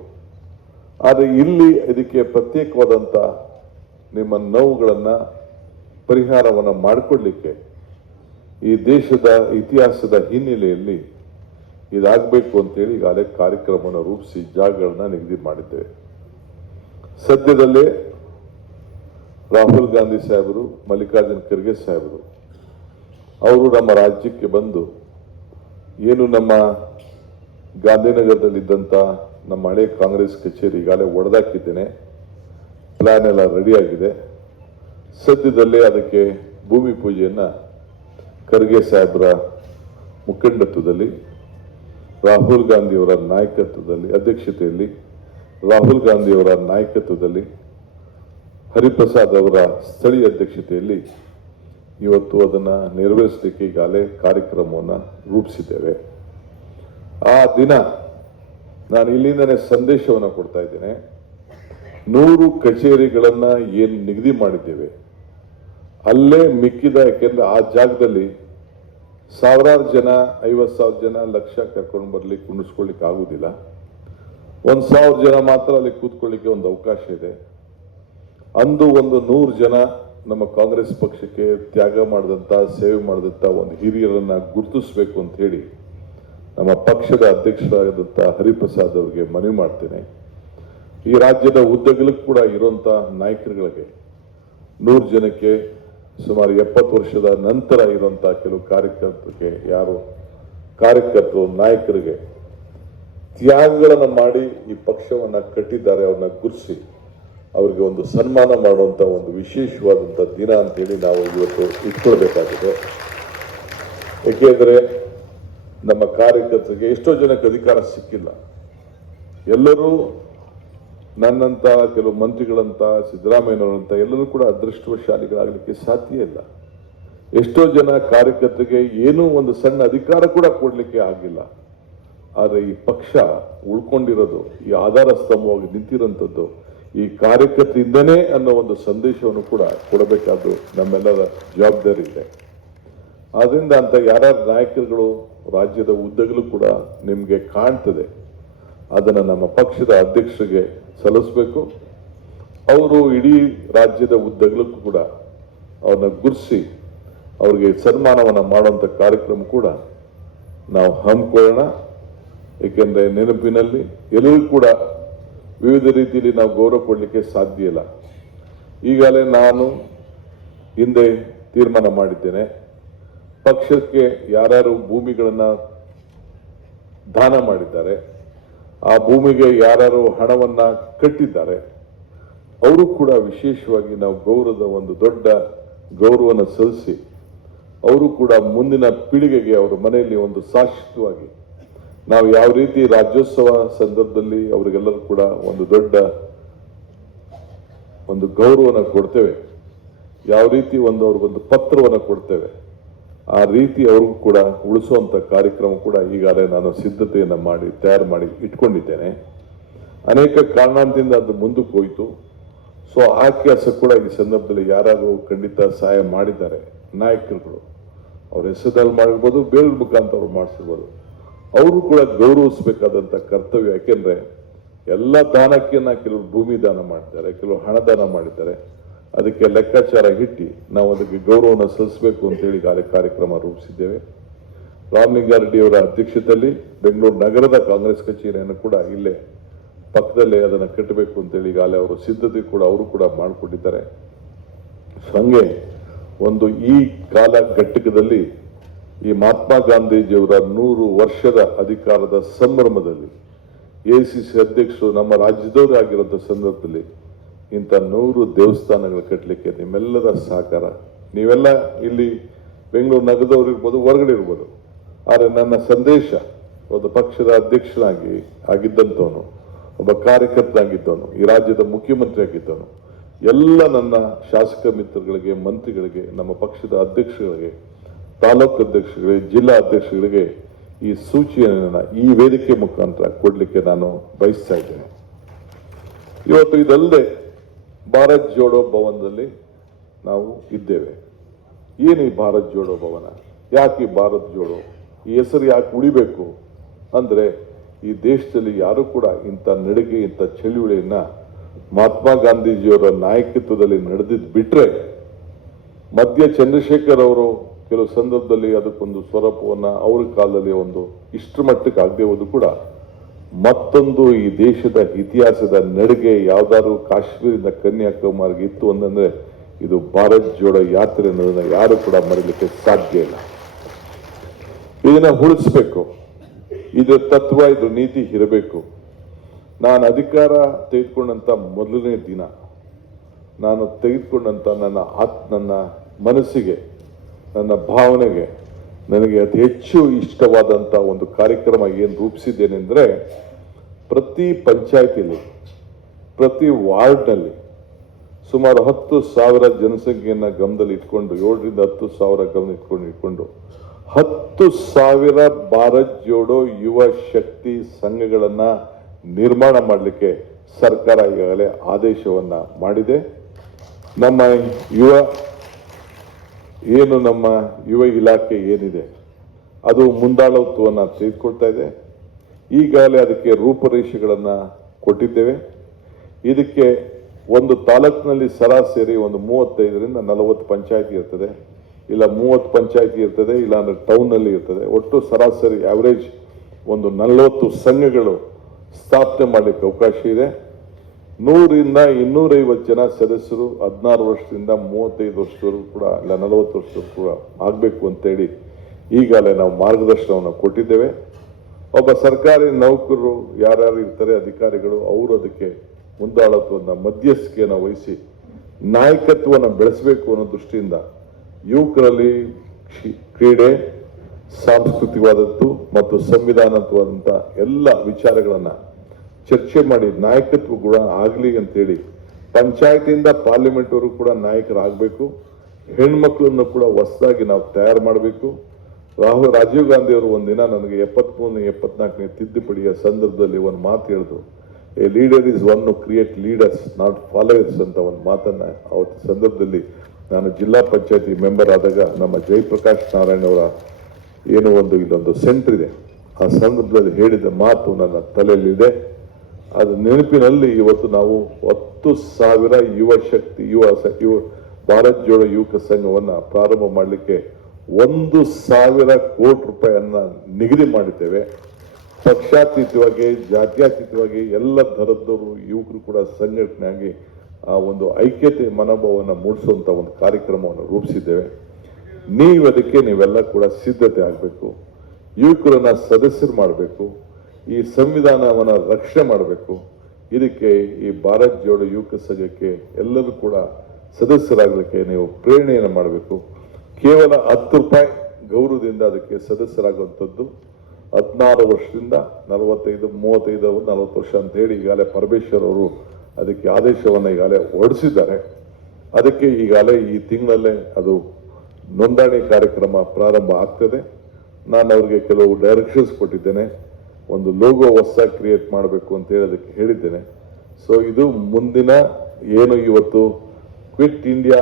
ಆದರೆ ಇಲ್ಲಿ ಇದಕ್ಕೆ ಪ್ರತ್ಯೇಕವಾದಂಥ ನಿಮ್ಮ ನೋವುಗಳನ್ನು ಪರಿಹಾರವನ್ನು ಮಾಡಿಕೊಡ್ಲಿಕ್ಕೆ ಈ ದೇಶದ ಇತಿಹಾಸದ ಹಿನ್ನೆಲೆಯಲ್ಲಿ ಇದಾಗಬೇಕು ಅಂತೇಳಿ ಈಗಾಗಲೇ ಕಾರ್ಯಕ್ರಮವನ್ನು ರೂಪಿಸಿ ಜಾಗಗಳನ್ನ ನಿಗದಿ ಮಾಡಿದ್ದೇವೆ. ಸದ್ಯದಲ್ಲೇ ರಾಹುಲ್ ಗಾಂಧಿ ಸಾಹೇಬರು, ಮಲ್ಲಿಕಾರ್ಜುನ್ ಖರ್ಗೆ ಸಾಹೇಬರು ಅವರು ನಮ್ಮ ರಾಜ್ಯಕ್ಕೆ ಬಂದು ಏನು ನಮ್ಮ ಗಾಂಧಿನಗರದಲ್ಲಿದ್ದಂಥ ನಮ್ಮ ಹಳೆ ಕಾಂಗ್ರೆಸ್ ಕಚೇರಿ ಈಗಾಗಲೇ ಒಡೆದಾಕಿದ್ದೇನೆ, ಪ್ಲಾನ್ ಎಲ್ಲ ರೆಡಿಯಾಗಿದೆ. ಸದ್ಯದಲ್ಲೇ ಅದಕ್ಕೆ ಭೂಮಿ ಪೂಜೆಯನ್ನು ಖರ್ಗೆ ಸಾಹೇಬರ ಮುಖಂಡತ್ವದಲ್ಲಿ, ರಾಹುಲ್ ಗಾಂಧಿಯವರ ನಾಯಕತ್ವದಲ್ಲಿ, ಅಧ್ಯಕ್ಷತೆಯಲ್ಲಿ ರಾಹುಲ್ ಗಾಂಧಿಯವರ ನಾಯಕತ್ವದಲ್ಲಿ, ಹರಿಪ್ರಸಾದ್ ಅವರ ಸ್ಥಳೀಯ ಅಧ್ಯಕ್ಷತೆಯಲ್ಲಿ ಇವತ್ತು ಅದನ್ನು ನೆರವೇರಿಸಲಿಕ್ಕೆ ಈಗಾಗಲೇ ಕಾರ್ಯಕ್ರಮವನ್ನು ರೂಪಿಸಿದ್ದೇವೆ. ಆ ದಿನ ನಾನು ಇಲ್ಲಿಂದನೇ ಸಂದೇಶವನ್ನು ಕೊಡ್ತಾ ಇದ್ದೇನೆ. 100 ಕಚೇರಿಗಳನ್ನ ಏನು ನಿಗದಿ ಮಾಡಿದ್ದೇವೆ ಅಲ್ಲೇ ಮಿಕ್ಕಿದ, ಯಾಕೆಂದ್ರೆ ಆ ಜಾಗದಲ್ಲಿ ಸಾವಿರಾರು ಜನ, 50,000 ಜನ, ಲಕ್ಷ ಕರ್ಕೊಂಡು ಬರ್ಲಿಕ್ಕೆ ಕುಣಿಸ್ಕೊಳ್ಳಿಕ್ಕೆ ಆಗುದಿಲ್ಲ. 1,000 ಜನ ಮಾತ್ರ ಅಲ್ಲಿ ಕೂತ್ಕೊಳ್ಳಿಕ್ಕೆ ಒಂದು ಅವಕಾಶ ಇದೆ. ಅಂದು ಒಂದು 100 ಜನ ನಮ್ಮ ಕಾಂಗ್ರೆಸ್ ಪಕ್ಷಕ್ಕೆ ತ್ಯಾಗ ಮಾಡಿದಂತ, ಸೇವೆ ಮಾಡಿದಂತ ಒಂದು ಹಿರಿಯರನ್ನ ಗುರುತಿಸಬೇಕು ಅಂತ ಹೇಳಿ ನಮ್ಮ ಪಕ್ಷದ ಅಧ್ಯಕ್ಷರಾದಂಥ ಹರಿಪ್ರಸಾದ್ ಅವರಿಗೆ ಮನವಿ ಮಾಡ್ತೇನೆ. ಈ ರಾಜ್ಯದ ಉದ್ದಗಲಕ್ಕೂ ಕೂಡ ಇರುವಂತ ನಾಯಕರುಗಳಿಗೆ 100 ಜನಕ್ಕೆ ಸುಮಾರು 70 ವರ್ಷದ ನಂತರ ಇರುವಂತಹ ಕೆಲವು ಕಾರ್ಯಕರ್ತರು ನಾಯಕರಿಗೆ ತ್ಯಾಗಗಳನ್ನು ಮಾಡಿ ಈ ಪಕ್ಷವನ್ನ ಕಟ್ಟಿದ್ದಾರೆ, ಅವ್ರನ್ನ ಗುರುಸಿ ಅವರಿಗೆ ಒಂದು ಸನ್ಮಾನ ಮಾಡುವಂತ ಒಂದು ವಿಶೇಷವಾದಂಥ ದಿನ ಅಂತೇಳಿ ನಾವು ಇವತ್ತು ಇಟ್ಕೊಳ್ಬೇಕಾಗಿದೆ. ಏಕೆಂದರೆ ನಮ್ಮ ಕಾರ್ಯಕರ್ತರಿಗೆ ಎಷ್ಟೋ ಜನಕ್ಕೆ ಅಧಿಕಾರ ಸಿಕ್ಕಿಲ್ಲ. ಎಲ್ಲರೂ ನನ್ನಂತ, ಕೆಲವು ಮಂತ್ರಿಗಳಂತ, ಸಿದ್ದರಾಮಯ್ಯನವರಂತ ಎಲ್ಲರೂ ಕೂಡ ಅದೃಷ್ಟವಶಾಲಿಗಳಾಗಲಿಕ್ಕೆ ಸಾಧ್ಯ ಇಲ್ಲ. ಎಷ್ಟೋ ಜನ ಕಾರ್ಯಕರ್ತರಿಗೆ ಏನೂ ಒಂದು ಸಣ್ಣ ಅಧಿಕಾರ ಕೂಡ ಕೊಡಲಿಕ್ಕೆ ಆಗಿಲ್ಲ. ಆದರೆ ಈ ಪಕ್ಷ ಉಳ್ಕೊಂಡಿರೋದು, ಈ ಆಧಾರ ಸ್ತಂಭವಾಗಿ ನಿಂತಿರೋಂಥದ್ದು ಈ ಕಾರ್ಯಕರ್ತರಿಂದನೇ ಅನ್ನೋ ಒಂದು ಸಂದೇಶವನ್ನು ಕೂಡ ಕೊಡಬೇಕಾದ್ದು ನಮ್ಮೆಲ್ಲರ ಜವಾಬ್ದಾರಿ ಇದೆ. ಆದ್ರಿಂದ ಅಂತ ಯಾರ್ಯಾರ ನಾಯಕರುಗಳು ರಾಜ್ಯದ ಉದ್ದಗಲೂ ಕೂಡ ನಿಮಗೆ ಕಾಣ್ತದೆ, ಅದನ್ನು ನಮ್ಮ ಪಕ್ಷದ ಅಧ್ಯಕ್ಷರಿಗೆ ಸಲ್ಲಿಸಬೇಕು. ಅವರು ಇಡೀ ರಾಜ್ಯದ ಉದ್ದಗಲಕ್ಕೂ ಕೂಡ ಅವ್ರನ್ನ ಗುರುಸಿ ಅವ್ರಿಗೆ ಸನ್ಮಾನವನ್ನು ಮಾಡುವಂಥ ಕಾರ್ಯಕ್ರಮ ಕೂಡ ನಾವು ಹಮ್ಮಿಕೊಳ್ಳೋಣ. ಏಕೆಂದರೆ ನೆನಪಿನಲ್ಲಿ ಎಲ್ಲರೂ ಕೂಡ ವಿವಿಧ ರೀತಿಯಲ್ಲಿ ನಾವು ಗೌರವ ಕೊಡಲಿಕ್ಕೆ ಸಾಧ್ಯ ಇಲ್ಲ. ಈಗಾಗಲೇ ನಾನು ಹಿಂದೆ ತೀರ್ಮಾನ ಮಾಡಿದ್ದೇನೆ, ಪಕ್ಷಕ್ಕೆ ಯಾರ್ಯಾರು ಭೂಮಿಗಳನ್ನ ದಾನ ಮಾಡಿದ್ದಾರೆ, ಆ ಭೂಮಿಗೆ ಯಾರ್ಯಾರು ಹಣವನ್ನ ಕಟ್ಟಿದ್ದಾರೆ, ಅವರು ಕೂಡ ವಿಶೇಷವಾಗಿ ನಾವು ಗೌರವದ ಒಂದು ದೊಡ್ಡ ಗೌರವವನ್ನು ಸಲ್ಲಿಸಿ ಅವರು ಕೂಡ ಮುಂದಿನ ಪೀಳಿಗೆಗೆ ಅವರ ಮನೆಯಲ್ಲಿ ಒಂದು ಶಾಶ್ವತವಾಗಿ ನಾವು ಯಾವ ರೀತಿ ರಾಜ್ಯೋತ್ಸವ ಸಂದರ್ಭದಲ್ಲಿ ಅವರಿಗೆಲ್ಲರೂ ಕೂಡ ಒಂದು ದೊಡ್ಡ ಒಂದು ಗೌರವನ ಕೊಡ್ತೇವೆ, ಯಾವ ರೀತಿ ಅವ್ರಿಗೊಂದು ಪತ್ರವನ್ನು ಕೊಡ್ತೇವೆ, ಆ ರೀತಿ ಅವ್ರಿಗೂ ಕೂಡ ಉಳಿಸುವಂತ ಕಾರ್ಯಕ್ರಮ ಕೂಡ ಈಗಾಗಲೇ ನಾನು ಸಿದ್ಧತೆಯನ್ನ ಮಾಡಿ ತಯಾರು ಮಾಡಿ ಇಟ್ಕೊಂಡಿದ್ದೇನೆ. ಅನೇಕ ಕಾರಣದಿಂದ ಅದು ಮುಂದಕ್ಕೆ ಹೋಯಿತು. ಸೊ ಆ ಕೆಲಸ ಕೂಡ ಈ ಸಂದರ್ಭದಲ್ಲಿ ಯಾರಾದರೂ ಖಂಡಿತ ಸಹಾಯ ಮಾಡಿದ್ದಾರೆ ನಾಯಕರುಗಳು, ಅವ್ರ ಹೆಸರಲ್ಲಿ ಮಾಡಿರ್ಬೋದು, ಬೇರೆ ಮುಖಾಂತರ ಅವ್ರು ಮಾಡಿಸಿರ್ಬೋದು, ಅವರು ಕೂಡ ಗೌರವಿಸಬೇಕಾದಂತ ಕರ್ತವ್ಯ. ಯಾಕೆಂದ್ರೆ ಎಲ್ಲ ದಾನಕ್ಕೆ ಕೆಲವರು ಭೂಮಿ ದಾನ ಮಾಡಿದ್ದಾರೆ, ಕೆಲವರು ಹಣ ದಾನ ಮಾಡಿದ್ದಾರೆ. ಅದಕ್ಕೆ ಲೆಕ್ಕಾಚಾರ ಇಟ್ಟು ನಾವು ಅದಕ್ಕೆ ಗೌರವವನ್ನು ಸಲ್ಲಿಸಬೇಕು ಅಂತೇಳಿ ಕಾರ್ಯಕ್ರಮ ರೂಪಿಸಿದ್ದೇವೆ. ರಾಮಲಿಂಗಾರೆಡ್ಡಿ ಅವರ ಅಧ್ಯಕ್ಷತೆಯಲ್ಲಿ ಬೆಂಗಳೂರು ನಗರದ ಕಾಂಗ್ರೆಸ್ ಕಚೇರಿಯನ್ನು ಕೂಡ ಇಲ್ಲೇ ಪಕ್ಕದಲ್ಲೇ ಅದನ್ನು ಕಟ್ಟಬೇಕು ಅಂತೇಳಿ ಈಗಾಗಲೇ ಅವರು ಸಿದ್ಧತೆ ಕೂಡ ಅವರು ಕೂಡ ಮಾಡಿಕೊಂಡಿದ್ದಾರೆ. ಹಂಗೆ ಒಂದು ಈ ಕಾಲ ಘಟ್ಟಕದಲ್ಲಿ ಈ ಮಹಾತ್ಮ ಗಾಂಧೀಜಿಯವರ 100 ವರ್ಷದ ಅಧಿಕಾರದ ಸಂಭ್ರಮದಲ್ಲಿ ಎಸಿಸಿ ಅಧ್ಯಕ್ಷರು ನಮ್ಮ ರಾಜ್ಯದವರು ಆಗಿರುವಂತಹ ಸಂದರ್ಭದಲ್ಲಿ ಇಂಥ 100 ದೇವಸ್ಥಾನಗಳು ಕಟ್ಟಲಿಕ್ಕೆ ನಿಮ್ಮೆಲ್ಲರ ಸಹಕಾರ, ನೀವೆಲ್ಲ ಇಲ್ಲಿ ಬೆಂಗಳೂರು ನಗರದವರು ಇರ್ಬೋದು, ಹೊರಗಡೆ ಇರ್ಬೋದು, ಆದರೆ ನನ್ನ ಸಂದೇಶ ಒಂದು ಪಕ್ಷದ ಅಧ್ಯಕ್ಷನಾಗಿ ಆಗಿದ್ದಂಥವನು, ಒಬ್ಬ ಕಾರ್ಯಕರ್ತನಾಗಿದ್ದವನು, ಈ ರಾಜ್ಯದ ಮುಖ್ಯಮಂತ್ರಿ ಆಗಿದ್ದವನು, ಎಲ್ಲ ನನ್ನ ಶಾಸಕ ಮಿತ್ರಗಳಿಗೆ, ಮಂತ್ರಿಗಳಿಗೆ, ನಮ್ಮ ಪಕ್ಷದ ಅಧ್ಯಕ್ಷಗಳಿಗೆ, ತಾಲೂಕು ಅಧ್ಯಕ್ಷಗಳಿಗೆ, ಜಿಲ್ಲಾ ಅಧ್ಯಕ್ಷಗಳಿಗೆ ಈ ಸೂಚನೆಯನ್ನು ಈ ವೇದಿಕೆ ಮುಖಾಂತರ ಕೊಡಲಿಕ್ಕೆ ನಾನು ಬಯಸ್ತಾ ಇದ್ದೇನೆ. ಇವತ್ತು ಇದಲ್ಲದೆ ಭಾರತ್ ಜೋಡೋ ಭವನದಲ್ಲಿ ನಾವು ಇದ್ದೇವೆ. ಏನು ಈ ಭಾರತ್ ಜೋಡೋ ಭವನ, ಯಾಕೆ ಈ ಭಾರತ್ ಜೋಡೋ, ಈ ಹೆಸರು ಯಾಕೆ ಉಳಿಬೇಕು ಅಂದ್ರೆ, ಈ ದೇಶದಲ್ಲಿ ಯಾರು ಕೂಡ ಇಂಥ ನಡಿಗೆ, ಇಂಥ ಚಳುವಳಿಯನ್ನ ಮಹಾತ್ಮ ಗಾಂಧೀಜಿಯವರ ನಾಯಕತ್ವದಲ್ಲಿ ನಡೆದಿದ್ದು ಬಿಟ್ರೆ, ಮಧ್ಯ ಚಂದ್ರಶೇಖರ್ ಅವರು ಕೆಲವು ಸಂದರ್ಭದಲ್ಲಿ ಅದಕ್ಕೊಂದು ಸ್ವರೂಪವನ್ನ ಅವ್ರ ಕಾಲದಲ್ಲಿ ಒಂದು ಇಷ್ಟರ ಮಟ್ಟಕ್ಕೆ ಆಗದೆ ಹೋದ್ರು ಕೂಡ ಮತ್ತೊಂದು ಈ ದೇಶದ ಇತಿಹಾಸದ ನಡಿಗೆ ಯಾವ್ದಾದ್ರು ಕಾಶ್ಮೀರದಿಂದ ಕನ್ಯಾಕುಮಾರಿಗೆ ಇತ್ತು ಅಂತಂದ್ರೆ ಇದು ಭಾರತ್ ಜೋಡೋ ಯಾತ್ರೆ ಅನ್ನೋದನ್ನ ಯಾರು ಕೂಡ ಮರೀಲಿಕ್ಕೆ ಸಾಧ್ಯ ಇಲ್ಲ. ಇದನ್ನ ಉಳಿಸ್ಬೇಕು, ಇದ್ರ ತತ್ವ, ಇದ್ರ ನೀತಿ ಇರಬೇಕು. ನಾನು ಅಧಿಕಾರ ತೆಗೆದುಕೊಂಡಂತ ಮೊದಲನೇ ದಿನ ನಾನು ತೆಗೆದುಕೊಂಡಂತ ನನ್ನ ಮನಸ್ಸಿಗೆ, ನನ್ನ ಭಾವನೆಗೆ, ನನಗೆ ಅತಿ ಹೆಚ್ಚು ಇಷ್ಟವಾದಂತ ಒಂದು ಕಾರ್ಯಕ್ರಮ ಏನು ರೂಪಿಸಿದ್ದೇನೆಂದ್ರೆ, ಪ್ರತಿ ಪಂಚಾಯತಿಯಲ್ಲಿ, ಪ್ರತಿ ವಾರ್ಡ್ನಲ್ಲಿ ಸುಮಾರು 10,000 ಜನಸಂಖ್ಯೆಯನ್ನ ಗಮನದಲ್ಲಿ ಇಟ್ಕೊಂಡು, 7ರಿಂದ 10,000 ಗಮನ ಇಟ್ಕೊಂಡು 10,000 ಭಾರತ್ ಜೋಡೋ ಯುವ ಶಕ್ತಿ ಸಂಘಗಳನ್ನ ನಿರ್ಮಾಣ ಮಾಡಲಿಕ್ಕೆ ಸರ್ಕಾರ ಈಗಾಗಲೇ ಆದೇಶವನ್ನ ಮಾಡಿದೆ. ನಮ್ಮ ಯುವ ಇಲಾಖೆ ಏನಿದೆ ಅದು ಮುಂದಾಳತ್ವವನ್ನು ತೆಗೆದುಕೊಳ್ತಾ ಇದೆ. ಈಗಾಗಲೇ ಅದಕ್ಕೆ ರೂಪರೇಷೆಗಳನ್ನ ಕೊಟ್ಟಿದ್ದೇವೆ. ಇದಕ್ಕೆ ಒಂದು ತಾಲೂಕಿನಲ್ಲಿ ಸರಾಸರಿ ಒಂದು 35ರಿಂದ 40 ಪಂಚಾಯತಿ ಇರ್ತದೆ, ಇಲ್ಲ 30 ಪಂಚಾಯತಿ ಇರ್ತದೆ, ಇಲ್ಲ ಅಂದ್ರೆ ಟೌನ್ನಲ್ಲಿ ಇರ್ತದೆ. ಒಟ್ಟು ಸರಾಸರಿ ಆವರೇಜ್ ಒಂದು 40 ಸಂಘಗಳು ಸ್ಥಾಪನೆ ಮಾಡಲಿಕ್ಕೆ ಅವಕಾಶ ಇದೆ. 100ರಿಂದ 250 ಜನ ಸದಸ್ಯರು 16 ವರ್ಷದಿಂದ 35 ವರ್ಷದವರೆಗೂ ಕೂಡ ಇಲ್ಲ 40 ವರ್ಷದವರೆಗೂ ಕೂಡ ಆಗಬೇಕು ಅಂತೇಳಿ ಈಗಾಗಲೇ ನಾವು ಮಾರ್ಗದರ್ಶನವನ್ನು ಕೊಟ್ಟಿದ್ದೇವೆ. ಒಬ್ಬ ಸರ್ಕಾರಿ ನೌಕರರು ಯಾರ್ಯಾರು ಇರ್ತಾರೆ ಅಧಿಕಾರಿಗಳು, ಅವರು ಅದಕ್ಕೆ ಮುಂದಾಳತ್ವವನ್ನು ಮಧ್ಯಸ್ಥಿಕೆಯನ್ನು ವಹಿಸಿ ನಾಯಕತ್ವವನ್ನು ಬೆಳೆಸಬೇಕು ಅನ್ನೋ ದೃಷ್ಟಿಯಿಂದ ಯುವಕರಲ್ಲಿ ಕ್ರೀಡೆ, ಸಾಂಸ್ಕೃತಿಕವಾದದ್ದು ಮತ್ತು ಸಂವಿಧಾನವಾದಂಥ ಎಲ್ಲ ವಿಚಾರಗಳನ್ನ ಚರ್ಚೆ ಮಾಡಿ ನಾಯಕತ್ವ ಗುಣ ಆಗಲಿ ಅಂತೇಳಿ ಪಂಚಾಯತಿಯಿಂದ ಪಾರ್ಲಿಮೆಂಟ್ವರೆಗೂ ಕೂಡ ನಾಯಕರಾಗಬೇಕು. ಹೆಣ್ಮಕ್ಳನ್ನು ಕೂಡ ಹೊಸದಾಗಿ ನಾವು ತಯಾರು ಮಾಡಬೇಕು. ರಾಜೀವ್ ಗಾಂಧಿ ಅವರು ಒಂದಿನ ನನಗೆ 73ನೇ 74ನೇ ತಿದ್ದುಪಡಿಯ ಸಂದರ್ಭದಲ್ಲಿ ಒಂದು ಮಾತು ಹೇಳಿದ್ರು, A leader is one create leaders not followers ಅಂತ ಒಂದು ಮಾತನ್ನ ಅವತ್ತು ಸಂದರ್ಭದಲ್ಲಿ ನಾನು ಜಿಲ್ಲಾ ಪಂಚಾಯತಿ ಮೆಂಬರ್ ಆದಾಗ ನಮ್ಮ ಜಯಪ್ರಕಾಶ್ ನಾರಾಯಣ್ ಅವರ ಏನೋ ಇಲ್ಲೊಂದು ಸೆಂಟರ್ ಇದೆ, ಆ ಸಂದರ್ಭದಲ್ಲಿ ಹೇಳಿದ ಮಾತು ನನ್ನ ತಲೆಯಲ್ಲಿದೆ. ಅದು ನೆನಪಿನಲ್ಲಿ ಇವತ್ತು ನಾವು 10,000 ಯುವ ಶಕ್ತಿ ಭಾರತ್ ಜೋಡೋ ಯುವಕ ಸಂಘವನ್ನ ಪ್ರಾರಂಭ ಮಾಡಲಿಕ್ಕೆ 1,000 ಕೋಟಿ ರೂಪಾಯಿಯನ್ನ ನಿಗದಿ ಮಾಡಿದ್ದೇವೆ. ಪಕ್ಷಾತೀತವಾಗಿ, ಜಾತ್ಯತೀತವಾಗಿ ಎಲ್ಲ ಥರದವರು ಯುವಕರು ಕೂಡ ಸಂಘಟನೆಯಾಗಿ ಆ ಒಂದು ಐಕ್ಯತೆ ಮನೋಭಾವವನ್ನು ಮೂಡಿಸುವಂತ ಒಂದು ಕಾರ್ಯಕ್ರಮವನ್ನು ರೂಪಿಸಿದ್ದೇವೆ. ನೀವೆಲ್ಲ ಕೂಡ ಸಿದ್ಧತೆ ಆಗಬೇಕು. ಯುವಕರನ್ನ ಸದಸ್ಯರು ಮಾಡಬೇಕು. ಈ ಸಂವಿಧಾನವನ್ನ ರಕ್ಷಣೆ ಮಾಡಬೇಕು. ಇದಕ್ಕೆ ಈ ಭಾರತ್ ಜೋಡೋ ಯುವಕ ಸಂಘಕ್ಕೆ ಎಲ್ಲರೂ ಕೂಡ ಸದಸ್ಯರಾಗಲಿಕ್ಕೆ ನೀವು ಪ್ರೇರಣೆಯನ್ನು ಮಾಡಬೇಕು. ಕೇವಲ 10 ರೂಪಾಯಿ ಗೌರವದಿಂದ ಅದಕ್ಕೆ ಸದಸ್ಯರಾಗುವಂಥದ್ದು. 16 ವರ್ಷದಿಂದ 45, 35, 40 ವರ್ಷ ಅಂತ ಹೇಳಿ ಈಗಾಗಲೇ ಪರಮೇಶ್ವರ್ ಅವರು ಅದಕ್ಕೆ ಆದೇಶವನ್ನು ಈಗಾಗಲೇ ಹೊರಡಿಸಿದ್ದಾರೆ. ಅದಕ್ಕೆ ಈಗಾಗಲೇ ಈ ತಿಂಗಳಲ್ಲೇ ಅದು ನೋಂದಣಿ ಕಾರ್ಯಕ್ರಮ ಪ್ರಾರಂಭ ಆಗ್ತದೆ. ನಾನು ಅವ್ರಿಗೆ ಕೆಲವು ಡೈರೆಕ್ಷನ್ಸ್ ಕೊಟ್ಟಿದ್ದೇನೆ. ಒಂದು ಲೋಗೋ ಹೊಸ ಕ್ರಿಯೇಟ್ ಮಾಡಬೇಕು ಅಂತ ಹೇಳಿ ಅದಕ್ಕೆ ಹೇಳಿದ್ದೇನೆ. ಸೊ ಇದು ಮುಂದಿನ ಏನು ಇವತ್ತು ಕ್ವಿಟ್ ಇಂಡಿಯಾ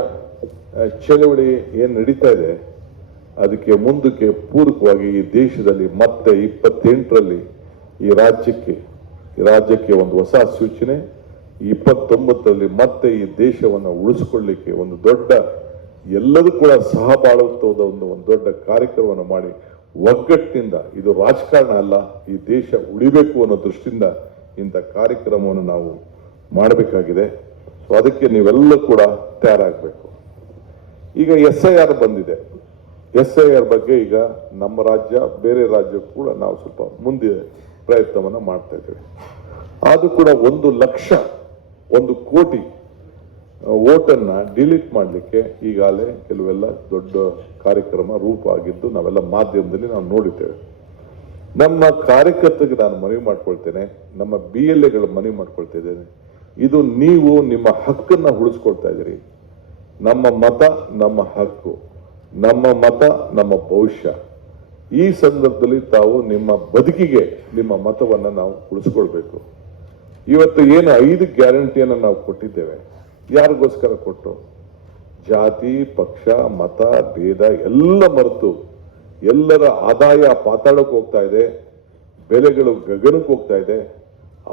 ಚಳವಳಿ ಏನು ನಡೀತಾ ಇದೆ ಅದಕ್ಕೆ ಮುಂದಕ್ಕೆ ಪೂರಕವಾಗಿ ಈ ದೇಶದಲ್ಲಿ ಮತ್ತೆ 28ರಲ್ಲಿ ಈ ರಾಜ್ಯಕ್ಕೆ ಒಂದು ಹೊಸ ಸೂಚನೆ, 29ರಲ್ಲಿ ಮತ್ತೆ ಈ ದೇಶವನ್ನು ಉಳಿಸಿಕೊಳ್ಳಲಿಕ್ಕೆ ಒಂದು ದೊಡ್ಡ ಎಲ್ಲರೂ ಕೂಡ ಸಹಬಾಳುತ್ವದ ಒಂದು ದೊಡ್ಡ ಕಾರ್ಯಕ್ರಮವನ್ನು ಮಾಡಿ ಒಗ್ಗಟ್ಟಿನಿಂದ, ಇದು ರಾಜಕಾರಣ ಅಲ್ಲ, ಈ ದೇಶ ಉಳಿಬೇಕು ಅನ್ನೋ ದೃಷ್ಟಿಯಿಂದ ಇಂಥ ಕಾರ್ಯಕ್ರಮವನ್ನು ನಾವು ಮಾಡಬೇಕಾಗಿದೆ. ಸೊ ಅದಕ್ಕೆ ನೀವೆಲ್ಲ ಕೂಡ ತಯಾರಾಗಬೇಕು. ಈಗ SIR ಬಂದಿದೆ. SIR ಬಗ್ಗೆ ಈಗ ನಮ್ಮ ರಾಜ್ಯ, ಬೇರೆ ರಾಜ್ಯ ಕೂಡ ನಾವು ಸ್ವಲ್ಪ ಮುಂದೆ ಪ್ರಯತ್ನವನ್ನು ಮಾಡ್ತಾ ಇದ್ದೇವೆ. ಅದು ಕೂಡ 1 ಲಕ್ಷ 1 ಕೋಟಿ ವೋಟನ್ನ ಡಿಲೀಟ್ ಮಾಡಲಿಕ್ಕೆ ಈಗಾಗಲೇ ಕೆಲವೆಲ್ಲ ದೊಡ್ಡ ಕಾರ್ಯಕ್ರಮ ರೂಪ ಆಗಿದ್ದು ನಾವೆಲ್ಲ ಮಾಧ್ಯಮದಲ್ಲಿ ನಾವು ನೋಡಿದ್ದೇವೆ. ನಮ್ಮ ಕಾರ್ಯಕರ್ತರಿಗೆ ನಾನು ಮನವಿ ಮಾಡ್ಕೊಳ್ತೇನೆ, ನಮ್ಮ BLAಗಳು ಮನವಿ ಮಾಡ್ಕೊಳ್ತಾ ಇದ್ದೇನೆ, ಇದು ನೀವು ನಿಮ್ಮ ಹಕ್ಕನ್ನ ಉಳಿಸ್ಕೊಳ್ತಾ ಇದ್ದೀರಿ. ನಮ್ಮ ಮತ ನಮ್ಮ ಹಕ್ಕು, ನಮ್ಮ ಮತ ನಮ್ಮ ಭವಿಷ್ಯ. ಈ ಸಂದರ್ಭದಲ್ಲಿ ತಾವು ನಿಮ್ಮ ಬದುಕಿಗೆ ನಿಮ್ಮ ಮತವನ್ನ ನಾವು ಉಳಿಸ್ಕೊಳ್ಬೇಕು. ಇವತ್ತು ಏನು 5 ಗ್ಯಾರಂಟಿಯನ್ನು ನಾವು ಕೊಟ್ಟಿದ್ದೇವೆ, ಯಾರಿಗೋಸ್ಕರ ಕೊಟ್ಟು? ಜಾತಿ, ಪಕ್ಷ, ಮತ, ಭೇದ ಎಲ್ಲ ಮರೆತು ಎಲ್ಲರ ಆದಾಯ ಪಾತಾಳಕ್ಕೆ ಹೋಗ್ತಾ ಇದೆ, ಬೆಲೆಗಳು ಗಗನಕ್ಕೆ ಹೋಗ್ತಾ ಇದೆ.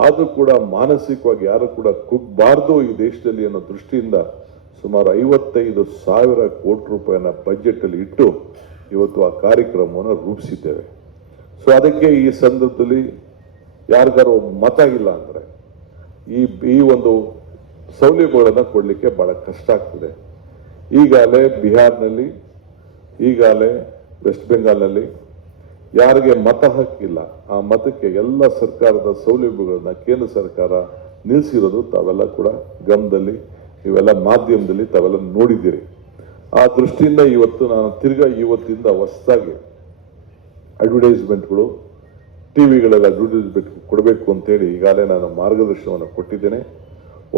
ಆದ್ರೂ ಕೂಡ ಮಾನಸಿಕವಾಗಿ ಯಾರು ಕೂಡ ಕುಗ್ಬಾರ್ದು ಈ ದೇಶದಲ್ಲಿ ಅನ್ನೋ ದೃಷ್ಟಿಯಿಂದ ಸುಮಾರು 55,000 ಕೋಟಿ ರೂಪಾಯಿನ ಬಜೆಟ್ ಅಲ್ಲಿ ಇಟ್ಟು ಇವತ್ತು ಆ ಕಾರ್ಯಕ್ರಮವನ್ನು ರೂಪಿಸಿದ್ದೇವೆ. ಸೊ ಅದಕ್ಕೆ ಈ ಸಂದರ್ಭದಲ್ಲಿ ಯಾರಿಗಾರು ಮತ ಇಲ್ಲ ಅಂದ್ರೆ ಈ ಒಂದು ಸೌಲಭ್ಯಗಳನ್ನು ಕೊಡಲಿಕ್ಕೆ ಬಹಳ ಕಷ್ಟ ಆಗ್ತದೆ. ಈಗಾಗಲೇ ಬಿಹಾರ್ನಲ್ಲಿ, ಈಗಾಗಲೇ ವೆಸ್ಟ್ ಬೆಂಗಾಲ್ನಲ್ಲಿ ಯಾರಿಗೆ ಮತ ಹಕ್ಕಿಲ್ಲ, ಆ ಮತಕ್ಕೆ ಎಲ್ಲ ಸರ್ಕಾರದ ಸೌಲಭ್ಯಗಳನ್ನ ಕೇಂದ್ರ ಸರ್ಕಾರ ನಿಲ್ಲಿಸಿರೋದು ತಾವೆಲ್ಲ ಕೂಡ ಗಮನದಲ್ಲಿ, ಇವೆಲ್ಲ ಮಾಧ್ಯಮದಲ್ಲಿ ತಾವೆಲ್ಲ ನೋಡಿದ್ದೀರಿ. ಆ ದೃಷ್ಟಿಯಿಂದ ಇವತ್ತು ನಾನು ತಿರ್ಗಾ ಇವತ್ತಿಂದ ಹೊಸದಾಗಿ ಅಡ್ವರ್ಟೈಸ್ಮೆಂಟ್ಗಳು, ಟಿವಿಗಳಲ್ಲಿ ಅಡ್ವರ್ಟೈಸ್ಮೆಂಟ್ ಕೊಡಬೇಕು ಅಂತೇಳಿ ಈಗಾಗಲೇ ನಾನು ಮಾರ್ಗದರ್ಶನವನ್ನು ಕೊಟ್ಟಿದ್ದೇನೆ.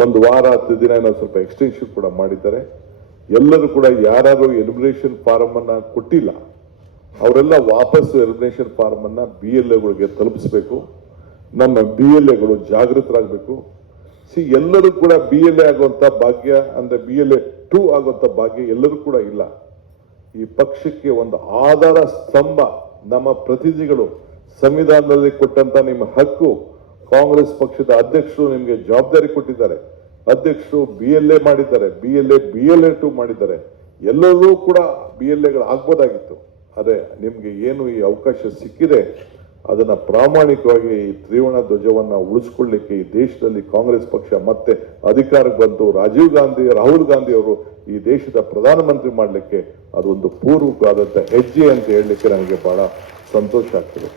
1 ವಾರ 10 ದಿನ ಏನೋ ಸ್ವಲ್ಪ ಎಕ್ಸ್ಟೆನ್ಷನ್ ಕೂಡ ಮಾಡಿದ್ದಾರೆ. ಎಲ್ಲರೂ ಕೂಡ ಯಾರು ಎಲಿಮಿನೇಷನ್ ಫಾರಂ ಅನ್ನ ಕೊಟ್ಟಿಲ್ಲ ಅವರೆಲ್ಲ ವಾಪಸ್ ಎಲಿಮಿನೇಷನ್ ಫಾರಂ ಅನ್ನ BLAಗಳಿಗೆ ತಲುಪಿಸಬೇಕು. ನಮ್ಮ BLAಗಳು ಜಾಗೃತರಾಗಬೇಕು. ಎಲ್ಲರೂ ಕೂಡ BLA ಆಗುವಂತ ಭಾಗ್ಯ ಅಂದ್ರೆ BLA 2 ಆಗುವಂತ ಭಾಗ್ಯ ಎಲ್ಲರೂ ಕೂಡ ಇಲ್ಲ. ಈ ಪಕ್ಷಕ್ಕೆ ಒಂದು ಆಧಾರ ಸ್ತಂಭ ನಮ್ಮ ಪ್ರತಿನಿಧಿಗಳು ಸಂವಿಧಾನದಲ್ಲಿ ಕೊಟ್ಟಂತ ನಿಮ್ಮ ಹಕ್ಕು. ಕಾಂಗ್ರೆಸ್ ಪಕ್ಷದ ಅಧ್ಯಕ್ಷರು ನಿಮಗೆ ಜವಾಬ್ದಾರಿ ಕೊಟ್ಟಿದ್ದಾರೆ. ಅಧ್ಯಕ್ಷರು BLA ಮಾಡಿದ್ದಾರೆ, BLA 2 ಮಾಡಿದ್ದಾರೆ. ಎಲ್ಲರೂ ಕೂಡ BLAಗಳು ಆಗ್ಬೋದಾಗಿತ್ತು. ಆದ್ರೆ ನಿಮ್ಗೆ ಏನು ಈ ಅವಕಾಶ ಸಿಕ್ಕಿದೆ ಅದನ್ನ ಪ್ರಾಮಾಣಿಕವಾಗಿ ಈ ತ್ರಿವರ್ಣ ಧ್ವಜವನ್ನ ಉಳಿಸ್ಕೊಳ್ಳಿಕ್ಕೆ ಈ ದೇಶದಲ್ಲಿ ಕಾಂಗ್ರೆಸ್ ಪಕ್ಷ ಮತ್ತೆ ಅಧಿಕಾರಕ್ಕೆ ಬಂತು. ರಾಹುಲ್ ಗಾಂಧಿ ಅವರು ಈ ದೇಶದ ಪ್ರಧಾನಮಂತ್ರಿ ಮಾಡಲಿಕ್ಕೆ ಅದೊಂದು ಪೂರ್ವಕವಾದಂತ ಹೆಜ್ಜೆ ಅಂತ ಹೇಳಲಿಕ್ಕೆ ನನಗೆ ಬಹಳ ಸಂತೋಷ ಆಗ್ತದೆ.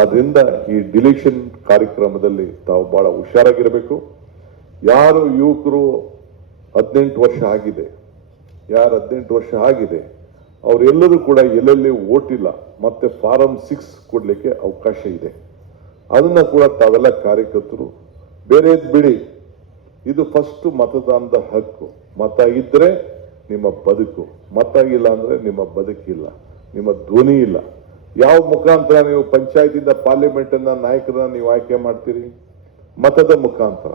ಆದ್ರಿಂದ ಈ ಡಿಲಿಷನ್ ಕಾರ್ಯಕ್ರಮದಲ್ಲಿ ತಾವು ಬಹಳ ಹುಷಾರಾಗಿರಬೇಕು. ಯಾರು ಯುವಕರು 18 ವರ್ಷ ಆಗಿದೆ, ಯಾರು 18 ವರ್ಷ ಆಗಿದೆ ಅವರೆಲ್ಲರೂ ಕೂಡ ಎಲ್ಲೆಲ್ಲಿ ವೋಟ್ ಇಲ್ಲ ಮತ್ತೆ ಫಾರಂ 6 ಕೊಡ್ಲಿಕ್ಕೆ ಅವಕಾಶ ಇದೆ. ಅದನ್ನ ಕೂಡ ತಾವೆಲ್ಲ ಕಾರ್ಯಕರ್ತರು ಬೇರೆ ಬಿಡಿ. ಇದು ಫಸ್ಟ್ ಮತದಾನದ ಹಕ್ಕು. ಮತ ಇದ್ರೆ ನಿಮ್ಮ ಬದುಕು, ಮತ ಇಲ್ಲ ಅಂದ್ರೆ ನಿಮ್ಮ ಬದುಕಿಲ್ಲ, ನಿಮ್ಮ ಧ್ವನಿ ಇಲ್ಲ. ಯಾವ ಮುಖಾಂತರ ನೀವು ಪಂಚಾಯತಿಂದ ಪಾರ್ಲಿಮೆಂಟ್ ಅನ್ನ ನಾಯಕರನ್ನ ನೀವು ಆಯ್ಕೆ ಮಾಡ್ತೀರಿ? ಮತದ ಮುಖಾಂತರ.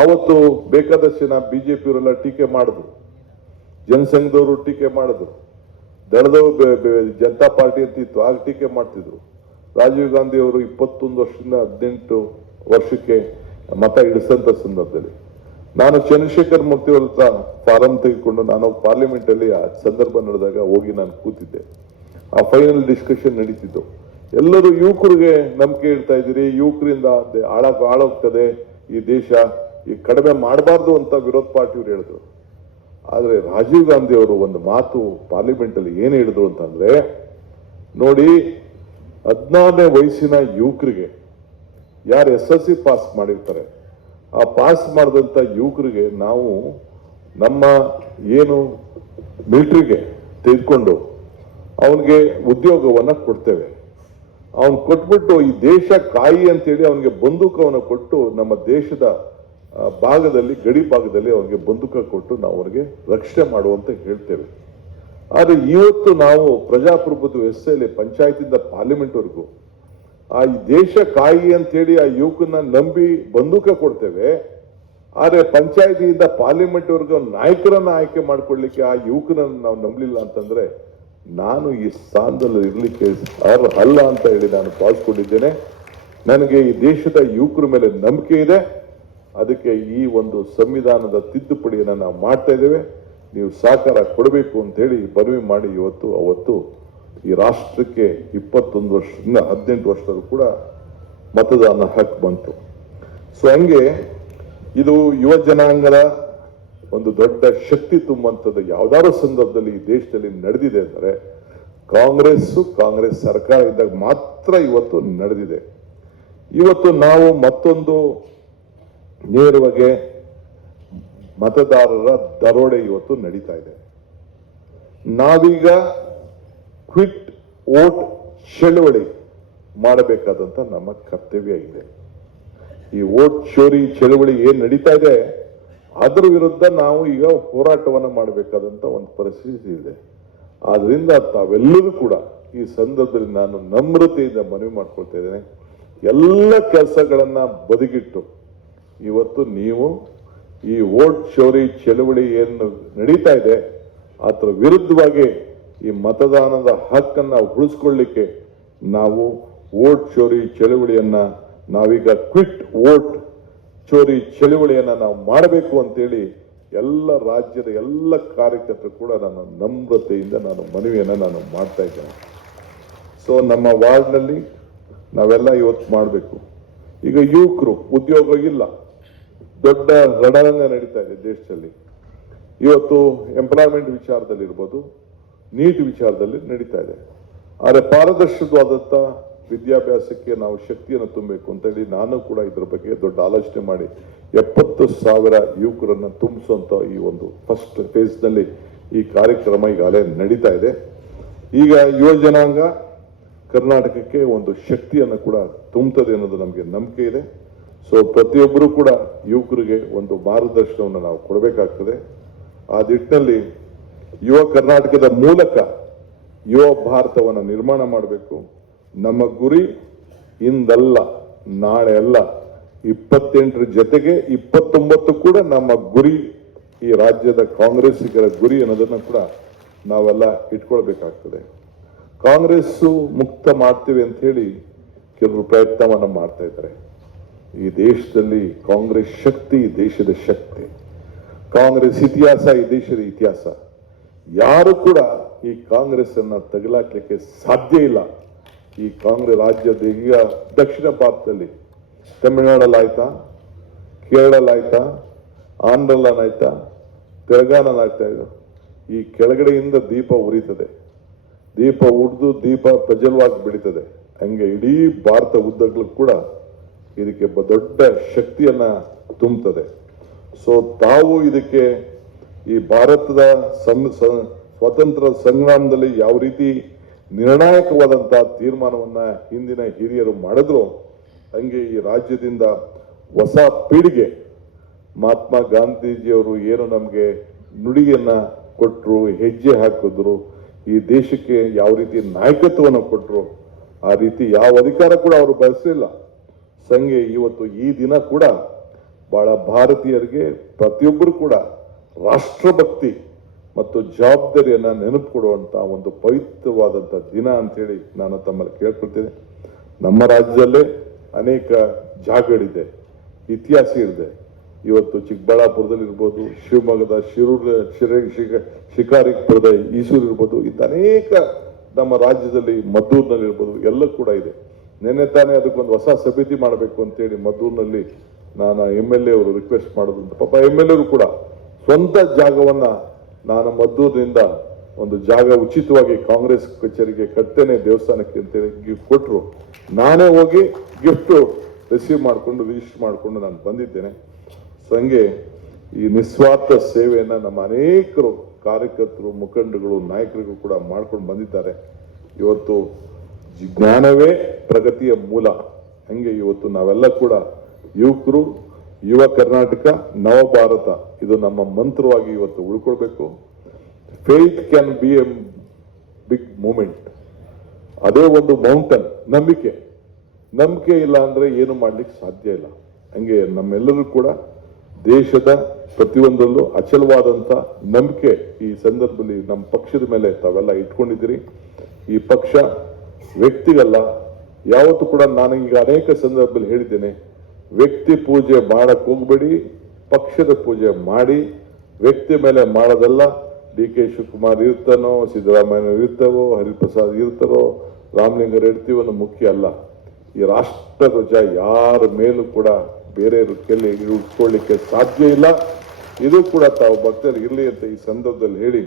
ಆವತ್ತು ಬೇಕಾದಷ್ಟು ಜನ ಬಿಜೆಪಿಯವರೆಲ್ಲ ಟೀಕೆ ಮಾಡಿದ್ರು, ಜನಸಂಘದವರು ಟೀಕೆ ಮಾಡಿದ್ರು, ದಳದವರು ಜನತಾ ಪಾರ್ಟಿ ಅಂತ ಇತ್ತು ಆಗ ಟೀಕೆ ಮಾಡ್ತಿದ್ರು. ರಾಜೀವ್ ಗಾಂಧಿ ಅವರು 21 ವರ್ಷದಿಂದ 18 ವರ್ಷಕ್ಕೆ ಮತ ಇಳಿಸಂತ ಸಂದರ್ಭದಲ್ಲಿ ನಾನು ಚಂದ್ರಶೇಖರ್ ಮೂರ್ತಿ ಅವ್ರ ಹತ್ರ ಫಾರಂ ತೆಗೆದುಕೊಂಡು ನಾನು ಪಾರ್ಲಿಮೆಂಟ್ ಅಲ್ಲಿ ಆ ಸಂದರ್ಭ ನಡೆದಾಗ ಹೋಗಿ ನಾನು ಕೂತಿದ್ದೆ. ಆ ಫೈನಲ್ ಡಿಸ್ಕಷನ್ ನಡೀತಿದ್ದು. ಎಲ್ಲರೂ ಯುವಕರಿಗೆ ನಂಬಿಕೆ ಇಡ್ತಾ ಇದ್ದೀರಿ, ಯುವಕರಿಂದ ಹಾಳಾಗ್ತದೆ ಈ ದೇಶ, ಈ ಕಡಿಮೆ ಮಾಡಬಾರ್ದು ಅಂತ ವಿರೋಧ ಪಾರ್ಟಿಯವರು ಹೇಳಿದ್ರು. ಆದ್ರೆ ರಾಜೀವ್ ಗಾಂಧಿ ಅವರು ಒಂದು ಮಾತು ಪಾರ್ಲಿಮೆಂಟ್ ಅಲ್ಲಿ ಏನ್ ಹೇಳಿದ್ರು ಅಂತಂದ್ರೆ, ನೋಡಿ 16ನೇ ವಯಸ್ಸಿನ ಯುವಕರಿಗೆ ಯಾರು SSLC ಪಾಸ್ ಮಾಡಿರ್ತಾರೆ ಆ ಪಾಸ್ ಮಾಡಿದಂತ ಯುವಕರಿಗೆ ನಾವು ನಮ್ಮ ಏನು ಮಿಲಿಟರಿಗೆ ತೆಗೆದುಕೊಂಡು ಅವನಿಗೆ ಉದ್ಯೋಗವನ್ನ ಕೊಡ್ತೇವೆ. ಅವನ್ ಕೊಟ್ಬಿಟ್ಟು ಈ ದೇಶ ಕಾಯಿ ಅಂತೇಳಿ ಅವನಿಗೆ ಬಂದೂಕವನ್ನ ಕೊಟ್ಟು ನಮ್ಮ ದೇಶದ ಭಾಗದಲ್ಲಿ ಗಡಿ ಭಾಗದಲ್ಲಿ ಅವನಿಗೆ ಬಂದೂಕ ಕೊಟ್ಟು ನಾವು ಅವನಿಗೆ ರಕ್ಷಣೆ ಮಾಡುವಂತ ಹೇಳ್ತೇವೆ. ಆದ್ರೆ ಇವತ್ತು ನಾವು ಪ್ರಜಾಪ್ರಭುತ್ವ ವ್ಯವಸ್ಥೆಯಲ್ಲಿ ಪಂಚಾಯತಿಂದ ಪಾರ್ಲಿಮೆಂಟ್ ವರೆಗೂ ಆ ಈ ದೇಶ ಕಾಯಿ ಅಂತೇಳಿ ಆ ಯುವಕನ ನಂಬಿ ಬಂದೂಕ ಕೊಡ್ತೇವೆ. ಆದ್ರೆ ಪಂಚಾಯತಿಯಿಂದ ಪಾರ್ಲಿಮೆಂಟ್ ವರೆಗೂ ನಾಯಕರನ್ನ ಆಯ್ಕೆ ಮಾಡ್ಕೊಳ್ಳಿಕ್ಕೆ ಆ ಯುವಕನನ್ನ ನಾವು ನಂಬಲಿಲ್ಲ ಅಂತಂದ್ರೆ ನಾನು ಈ ಸ್ಥಾನದಲ್ಲಿ ಇರ್ಲಿಕ್ಕೆ ಅಲ್ಲ ಅಂತ ಹೇಳಿ ನಾನು ಭಾವಿಸ್ಕೊಂಡಿದ್ದೇನೆ. ನನಗೆ ಈ ದೇಶದ ಯುವಕರ ಮೇಲೆ ನಂಬಿಕೆ ಇದೆ. ಅದಕ್ಕೆ ಈ ಒಂದು ಸಂವಿಧಾನದ ತಿದ್ದುಪಡಿಯನ್ನ ನಾವು ಮಾಡ್ತಾ ಇದ್ದೇವೆ. ನೀವು ಸಹಕಾರ ಕೊಡಬೇಕು ಅಂತ ಹೇಳಿ ಮನವಿ ಮಾಡಿ ಅವತ್ತು ಈ ರಾಷ್ಟ್ರಕ್ಕೆ 21 ವರ್ಷದಿಂದ 18 ವರ್ಷದಲ್ಲೂ ಕೂಡ ಮತದಾನ ಹಕ್ಕು ಬಂತು. ಸೊ ಹಂಗೆ ಇದು ಯುವ ಜನಾಂಗದ ಒಂದು ದೊಡ್ಡ ಶಕ್ತಿ ತುಂಬುವಂಥದ್ದು ಯಾವ್ದಾದ್ರು ಸಂದರ್ಭದಲ್ಲಿ ಈ ದೇಶದಲ್ಲಿ ನಡೆದಿದೆ ಅಂದರೆ ಕಾಂಗ್ರೆಸ್ ಸರ್ಕಾರ ಇದ್ದಾಗ ಮಾತ್ರ ಇವತ್ತು ನಡೆದಿದೆ. ಇವತ್ತು ನಾವು ಮತ್ತೊಂದು ನೇರವಾಗಿ ಮತದಾರರ ದರೋಡೆ ಇವತ್ತು ನಡೀತಾ ಇದೆ. ನಾವೀಗ ಕ್ವಿಟ್ ವೋಟ್ ಚಳವಳಿ ಮಾಡಬೇಕಾದಂತ ನಮ್ಮ ಕರ್ತವ್ಯ ಇದೆ. ಈ ವೋಟ್ ಚೋರಿ ಚಳವಳಿ ಏನ್ ನಡೀತಾ ಇದೆ ಅದರ ವಿರುದ್ಧ ನಾವು ಈಗ ಹೋರಾಟವನ್ನ ಮಾಡಬೇಕಾದಂತ ಒಂದು ಪರಿಸ್ಥಿತಿ ಇದೆ. ಆದ್ರಿಂದ ತಾವೆಲ್ಲರೂ ಕೂಡ ಈ ಸಂದರ್ಭದಲ್ಲಿ ನಾನು ನಮ್ರತೆಯಿಂದ ಮನವಿ ಮಾಡ್ಕೊಳ್ತಾ ಇದ್ದೇನೆ. ಎಲ್ಲ ಕೆಲಸಗಳನ್ನ ಬದಿಗಿಟ್ಟು ಇವತ್ತು ನೀವು ಈ ವೋಟ್ ಚೋರಿ ಚಳವಳಿ ಏನು ನಡೀತಾ ಇದೆ ಅದರ ವಿರುದ್ಧವಾಗಿ ಈ ಮತದಾನದ ಹಕ್ಕನ್ನ ಉಳಿಸ್ಕೊಳ್ಳಿಕ್ಕೆ ನಾವು ವೋಟ್ ಚೋರಿ ಚಳವಳಿಯನ್ನ ನಾವೀಗ ಕ್ವಿಟ್ ವೋಟ್ ಚೋರಿ ಚಳವಳಿಯನ್ನ ನಾವು ಮಾಡಬೇಕು ಅಂತೇಳಿ ಎಲ್ಲ ರಾಜ್ಯದ ಎಲ್ಲ ಕಾರ್ಯಕರ್ತರು ಕೂಡ ನನ್ನ ನಮ್ರತೆಯಿಂದ ನಾನು ಮನವಿಯನ್ನ ನಾನು ಮಾಡ್ತಾ ಇದ್ದೇನೆ. ಸೊ ನಮ್ಮ ವಾರ್ಡ್ನಲ್ಲಿ ನಾವೆಲ್ಲ ಇವತ್ತು ಮಾಡಬೇಕು. ಈಗ ಯುವಕರು ಉದ್ಯೋಗ ಇಲ್ಲ, ದೊಡ್ಡ ರಣರಂಗ ನಡೀತಾ ಇದೆ ದೇಶದಲ್ಲಿ. ಇವತ್ತು ಎಂಪ್ಲಾಯ್ಮೆಂಟ್ ವಿಚಾರದಲ್ಲಿ ಇರ್ಬೋದು, ನೀಟ್ ವಿಚಾರದಲ್ಲಿ ನಡೀತಾ ಇದೆ. ಆದರೆ ಪಾರದರ್ಶಕವಾದಂತ ವಿದ್ಯಾಭ್ಯಾಸಕ್ಕೆ ನಾವು ಶಕ್ತಿಯನ್ನು ತುಂಬಬೇಕು ಅಂತ ಹೇಳಿ ನಾನು ಕೂಡ ಇದ್ರ ಬಗ್ಗೆ ದೊಡ್ಡ ಆಲೋಚನೆ ಮಾಡಿ 70,000 ಯುವಕರನ್ನ ತುಂಬಿಸುವಂತ ಈ ಒಂದು ಫಸ್ಟ್ ಫೇಸ್ ನಲ್ಲಿ ಈ ಕಾರ್ಯಕ್ರಮ ಈಗಾಗಲೇ ನಡೀತಾ ಇದೆ. ಈಗ ಯುವ ಜನಾಂಗ ಕರ್ನಾಟಕಕ್ಕೆ ಒಂದು ಶಕ್ತಿಯನ್ನು ಕೂಡ ತುಂಬುತ್ತದೆ ಅನ್ನೋದು ನಮಗೆ ನಂಬಿಕೆ ಇದೆ. ಸೊ ಪ್ರತಿಯೊಬ್ಬರು ಕೂಡ ಯುವಕರಿಗೆ ಒಂದು ಮಾರ್ಗದರ್ಶನವನ್ನು ನಾವು ಕೊಡಬೇಕಾಗ್ತದೆ. ಆ ನಿಟ್ಟಿನಲ್ಲಿ ಯುವ ಕರ್ನಾಟಕದ ಮೂಲಕ ಯುವ ಭಾರತವನ್ನು ನಿರ್ಮಾಣ ಮಾಡಬೇಕು. ನಮ್ಮ ಗುರಿ ಇಂದಲ್ಲ ನಾಳೆ ಅಲ್ಲ, 28ರ ಜೊತೆಗೆ 29 ಕೂಡ ನಮ್ಮ ಗುರಿ, ಈ ರಾಜ್ಯದ ಕಾಂಗ್ರೆಸ್ಸಿಗರ ಗುರಿ ಅನ್ನೋದನ್ನ ಕೂಡ ನಾವೆಲ್ಲ ಇಟ್ಕೊಳ್ಬೇಕಾಗ್ತದೆ. ಕಾಂಗ್ರೆಸ್ಸು ಮುಕ್ತ ಮಾಡ್ತೀವಿ ಅಂತ ಹೇಳಿ ಕೆಲವರು ಪ್ರಯತ್ನವನ್ನ ಮಾಡ್ತಾ ಇದ್ದಾರೆ. ಈ ದೇಶದಲ್ಲಿ ಕಾಂಗ್ರೆಸ್ ಶಕ್ತಿ, ಈ ದೇಶದ ಶಕ್ತಿ, ಕಾಂಗ್ರೆಸ್ ಇತಿಹಾಸ, ಈ ದೇಶದ ಇತಿಹಾಸ. ಯಾರು ಕೂಡ ಈ ಕಾಂಗ್ರೆಸ್ ಅನ್ನ ತಗಲಾಕ್ಲಿಕ್ಕೆ ಸಾಧ್ಯ ಇಲ್ಲ. ಈ ಕಾಂಗ್ರೆಸ್ ರಾಜ್ಯದ ಈಗ ದಕ್ಷಿಣ ಭಾರತದಲ್ಲಿ ತಮಿಳುನಾಡಲ್ಲಾಯ್ತಾ, ಕೇರಳಲ್ಲಾಯ್ತಾ, ಆಂಧ್ರಲ್ಲಾಯ್ತಾ, ತೆಲಂಗಾಣನಾಯ್ತಾ, ಇದು ಈ ಕೆಳಗಡೆಯಿಂದ ದೀಪ ಉರಿತದೆ, ದೀಪ ಉರಿದು ದೀಪ ಪ್ರಜ್ವಲವಾಗಿ ಬೆಳೀತದೆ. ಹಂಗೆ ಇಡೀ ಭಾರತ ಉದ್ದಗಲೂ ಕೂಡ ಇದಕ್ಕೆ ದೊಡ್ಡ ಶಕ್ತಿಯನ್ನ ತುಂಬುತ್ತದೆ. ಸೊ ತಾವು ಇದಕ್ಕೆ ಈ ಭಾರತದ ಸ್ವತಂತ್ರ ಸಂಗ್ರಾಮದಲ್ಲಿ ಯಾವ ರೀತಿ ನಿರ್ಣಾಯಕವಾದಂತಹ ತೀರ್ಮಾನವನ್ನ ಹಿಂದಿನ ಹಿರಿಯರು ಮಾಡಿದ್ರು, ಹಂಗೆ ಈ ರಾಜ್ಯದಿಂದ ಹೊಸ ಪೀಳಿಗೆ ಮಹಾತ್ಮ ಗಾಂಧೀಜಿಯವರು ಏನು ನಮಗೆ ನುಡಿಯನ್ನ ಕೊಟ್ಟರು, ಹೆಜ್ಜೆ ಹಾಕಿದ್ರು, ಈ ದೇಶಕ್ಕೆ ಯಾವ ರೀತಿ ನಾಯಕತ್ವವನ್ನು ಕೊಟ್ಟರು, ಆ ರೀತಿ ಯಾವ ಅಧಿಕಾರ ಕೂಡ ಅವರು ಬಯಸಲಿಲ್ಲ. ಸಂಗೆ ಇವತ್ತು ಈ ದಿನ ಕೂಡ ಬಹಳ ಭಾರತೀಯರಿಗೆ ಪ್ರತಿಯೊಬ್ಬರು ಕೂಡ ರಾಷ್ಟ್ರಭಕ್ತಿ ಮತ್ತು ಜವಾಬ್ದಾರಿಯನ್ನ ನೆನಪು ಕೊಡುವಂತ ಒಂದು ಪವಿತ್ರವಾದಂತ ದಿನ ಅಂತೇಳಿ ನಾನು ತಮ್ಮಲ್ಲಿ ಕೇಳ್ಕೊಳ್ತೇನೆ. ನಮ್ಮ ರಾಜ್ಯದಲ್ಲೇ ಅನೇಕ ಜಾಗಗಳಿದೆ, ಇತಿಹಾಸ ಇದೆ. ಇವತ್ತು ಚಿಕ್ಕಬಳ್ಳಾಪುರದಲ್ಲಿ ಇರ್ಬೋದು, ಶಿವಮೊಗ್ಗದ ಶಿಕಾರಿಪುರದ ಈಸೂರು ಇರ್ಬೋದು, ಇಂಥ ಅನೇಕ ನಮ್ಮ ರಾಜ್ಯದಲ್ಲಿ ಮದ್ದೂರಿನಲ್ಲಿ ಇರ್ಬೋದು, ಎಲ್ಲ ಕೂಡ ಇದೆ. ನಿನ್ನೆ ತಾನೇ ಅದಕ್ಕೊಂದು ಹೊಸ ಸಮಿತಿ ಮಾಡಬೇಕು ಅಂತೇಳಿ ಮದ್ದೂರಿನಲ್ಲಿ ನಾನು MLA ಅವರು ರಿಕ್ವೆಸ್ಟ್ ಮಾಡೋದಂತ. ಪಾಪ MLA ಅವರು ಕೂಡ ಸ್ವಂತ ಜಾಗವನ್ನ ನಾನು ಮದ್ದೂರಿನಿಂದ ಒಂದು ಜಾಗ ಉಚಿತವಾಗಿ ಕಾಂಗ್ರೆಸ್ ಕಚೇರಿಗೆ ಕಟ್ತೇನೆ ದೇವಸ್ಥಾನಕ್ಕೆ ಅಂತೇಳಿ ಗಿಫ್ಟ್ ಕೊಟ್ಟರು. ನಾನೇ ಹೋಗಿ ಗಿಫ್ಟ್ ರಿಸೀವ್ ಮಾಡಿಕೊಂಡು ರಿಜಿಸ್ಟರ್ ಮಾಡಿಕೊಂಡು ನಾನು ಬಂದಿದ್ದೇನೆ. ಸಂಗೆ ಈ ನಿಸ್ವಾರ್ಥ ಸೇವೆಯನ್ನ ನಮ್ಮ ಅನೇಕರು ಕಾರ್ಯಕರ್ತರು, ಮುಖಂಡಗಳು, ನಾಯಕರಿಗೂ ಕೂಡ ಮಾಡ್ಕೊಂಡು ಬಂದಿದ್ದಾರೆ. ಇವತ್ತು ಜ್ಞಾನವೇ ಪ್ರಗತಿಯ ಮೂಲ. ಹಂಗೆ ಇವತ್ತು ನಾವೆಲ್ಲ ಕೂಡ ಯುವಕರು, ಯುವ ಕರ್ನಾಟಕ, ನವ ಭಾರತ, ಇದು ನಮ್ಮ ಮಂತ್ರವಾಗಿ ಇವತ್ತು ಉಳ್ಕೊಳ್ಬೇಕು. Faith can be a big moment. ಅದೇ ಒಂದು ಮೌಂಟನ್. ನಂಬಿಕೆ ಇಲ್ಲ ಅಂದ್ರೆ ಏನು ಮಾಡ್ಲಿಕ್ಕೆ ಸಾಧ್ಯ ಇಲ್ಲ. ಹಂಗೆ ನಮ್ಮೆಲ್ಲರೂ ಕೂಡ ದೇಶದ ಪ್ರತಿಯೊಂದರಲ್ಲೂ ಅಚಲವಾದಂತ ನಂಬಿಕೆ ಈ ಸಂದರ್ಭದಲ್ಲಿ ನಮ್ಮ ಪಕ್ಷದ ಮೇಲೆ ತಾವೆಲ್ಲ ಇಟ್ಕೊಂಡಿದ್ದೀರಿ. ಈ ಪಕ್ಷ ವ್ಯಕ್ತಿಗಲ್ಲ. ಯಾವತ್ತೂ ಕೂಡ ನಾನು ಈಗ ಅನೇಕ ಸಂದರ್ಭದಲ್ಲಿ ಹೇಳಿದ್ದೇನೆ, ವ್ಯಕ್ತಿ ಪೂಜೆ ಮಾಡಕ್ ಹೋಗ್ಬೇಡಿ, ಪಕ್ಷದ ಪೂಜೆ ಮಾಡಿ. ವ್ಯಕ್ತಿ ಮೇಲೆ ಮಾಡೋದಲ್ಲ. DK ಶಿವಕುಮಾರ್ ಇರ್ತಾನೋ, ಸಿದ್ದರಾಮಯ್ಯ ಇರ್ತಾವೋ, ಹರಿಪ್ರಸಾದ್ ಇರ್ತಾರೋ, ರಾಮಲಿಂಗಾರೆಡ್ಡಿ ಅನ್ನೋ ಮುಖ್ಯ ಅಲ್ಲ. ಈ ರಾಷ್ಟ್ರ ಧ್ವಜ ಯಾರ ಮೇಲೂ ಕೂಡ ಬೇರೆ ಕೆಲ್ಲಿ ಉಳಿಸ್ಕೊಳ್ಳಿಕ್ಕೆ ಸಾಧ್ಯ ಇಲ್ಲ. ಇದು ಕೂಡ ತಾವು ಭಕ್ತರು ಇರಲಿ ಅಂತ ಈ ಸಂದರ್ಭದಲ್ಲಿ ಹೇಳಿ,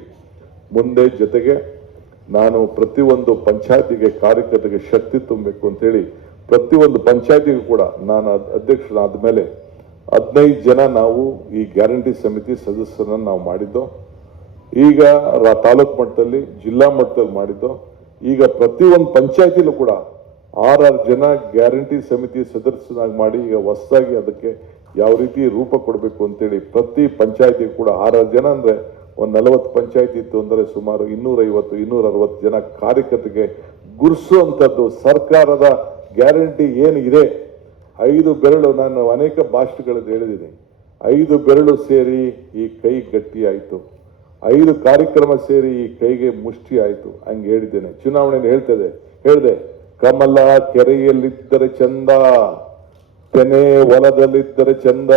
ಮುಂದೆ ಜೊತೆಗೆ ನಾನು ಪ್ರತಿಯೊಂದು ಪಂಚಾಯತಿಗೆ ಕಾರ್ಯಕರ್ತರಿಗೆ ಶಕ್ತಿ ತುಂಬಬೇಕು ಅಂತ ಹೇಳಿ ಪ್ರತಿಯೊಂದು ಪಂಚಾಯತಿಗೂ ಕೂಡ ನಾನು ಅಧ್ಯಕ್ಷರಾದ ಮೇಲೆ 15 ಜನ ನಾವು ಈ ಗ್ಯಾರಂಟಿ ಸಮಿತಿ ಸದಸ್ಯರನ್ನ ನಾವು ಮಾಡಿದ್ದು. ಈಗ ತಾಲೂಕು ಮಟ್ಟದಲ್ಲಿ, ಜಿಲ್ಲಾ ಮಟ್ಟದಲ್ಲಿ ಮಾಡಿದ್ದು. ಈಗ ಪ್ರತಿಯೊಂದು ಪಂಚಾಯತಿಲೂ ಕೂಡ 6 ಜನ ಗ್ಯಾರಂಟಿ ಸಮಿತಿ ಸದಸ್ಯನಾಗಿ ಮಾಡಿ ಈಗ ಹೊಸದಾಗಿ ಅದಕ್ಕೆ ಯಾವ ರೀತಿ ರೂಪ ಕೊಡಬೇಕು ಅಂತೇಳಿ ಪ್ರತಿ ಪಂಚಾಯತಿಗೂ ಕೂಡ 6 ಜನ ಅಂದ್ರೆ ಒಂದು 40 ಪಂಚಾಯತಿ ಇತ್ತು ಅಂದ್ರೆ ಸುಮಾರು 250-260 ಜನ ಕಾರ್ಯಕರ್ತರಿಗೆ ಗುರುಸುವಂತದ್ದು. ಸರ್ಕಾರದ ಗ್ಯಾರಂಟಿ ಏನಿದೆ, 5 ಬೆರಳು, ನಾನು ಅನೇಕ ಭಾಷಣಗಳಲ್ಲಿ ಹೇಳಿದ್ದೀನಿ, 5 ಬೆರಳು ಸೇರಿ ಈ ಕೈ ಗಟ್ಟಿ ಆಯ್ತು, 5 ಕಾರ್ಯಕ್ರಮ ಸೇರಿ ಈ ಕೈಗೆ ಮುಷ್ಟಿ ಆಯ್ತು. ಹಂಗೆ ಹೇಳಿದ್ದೇನೆ. ಚುನಾವಣೆಯಲ್ಲಿ ಹೇಳ್ದೆ, ಕಮಲ ಕೆರೆಯಲ್ಲಿದ್ದರೆ ಚಂದ, ತೆನೆ ಹೊಲದಲ್ಲಿದ್ದರೆ ಚಂದ,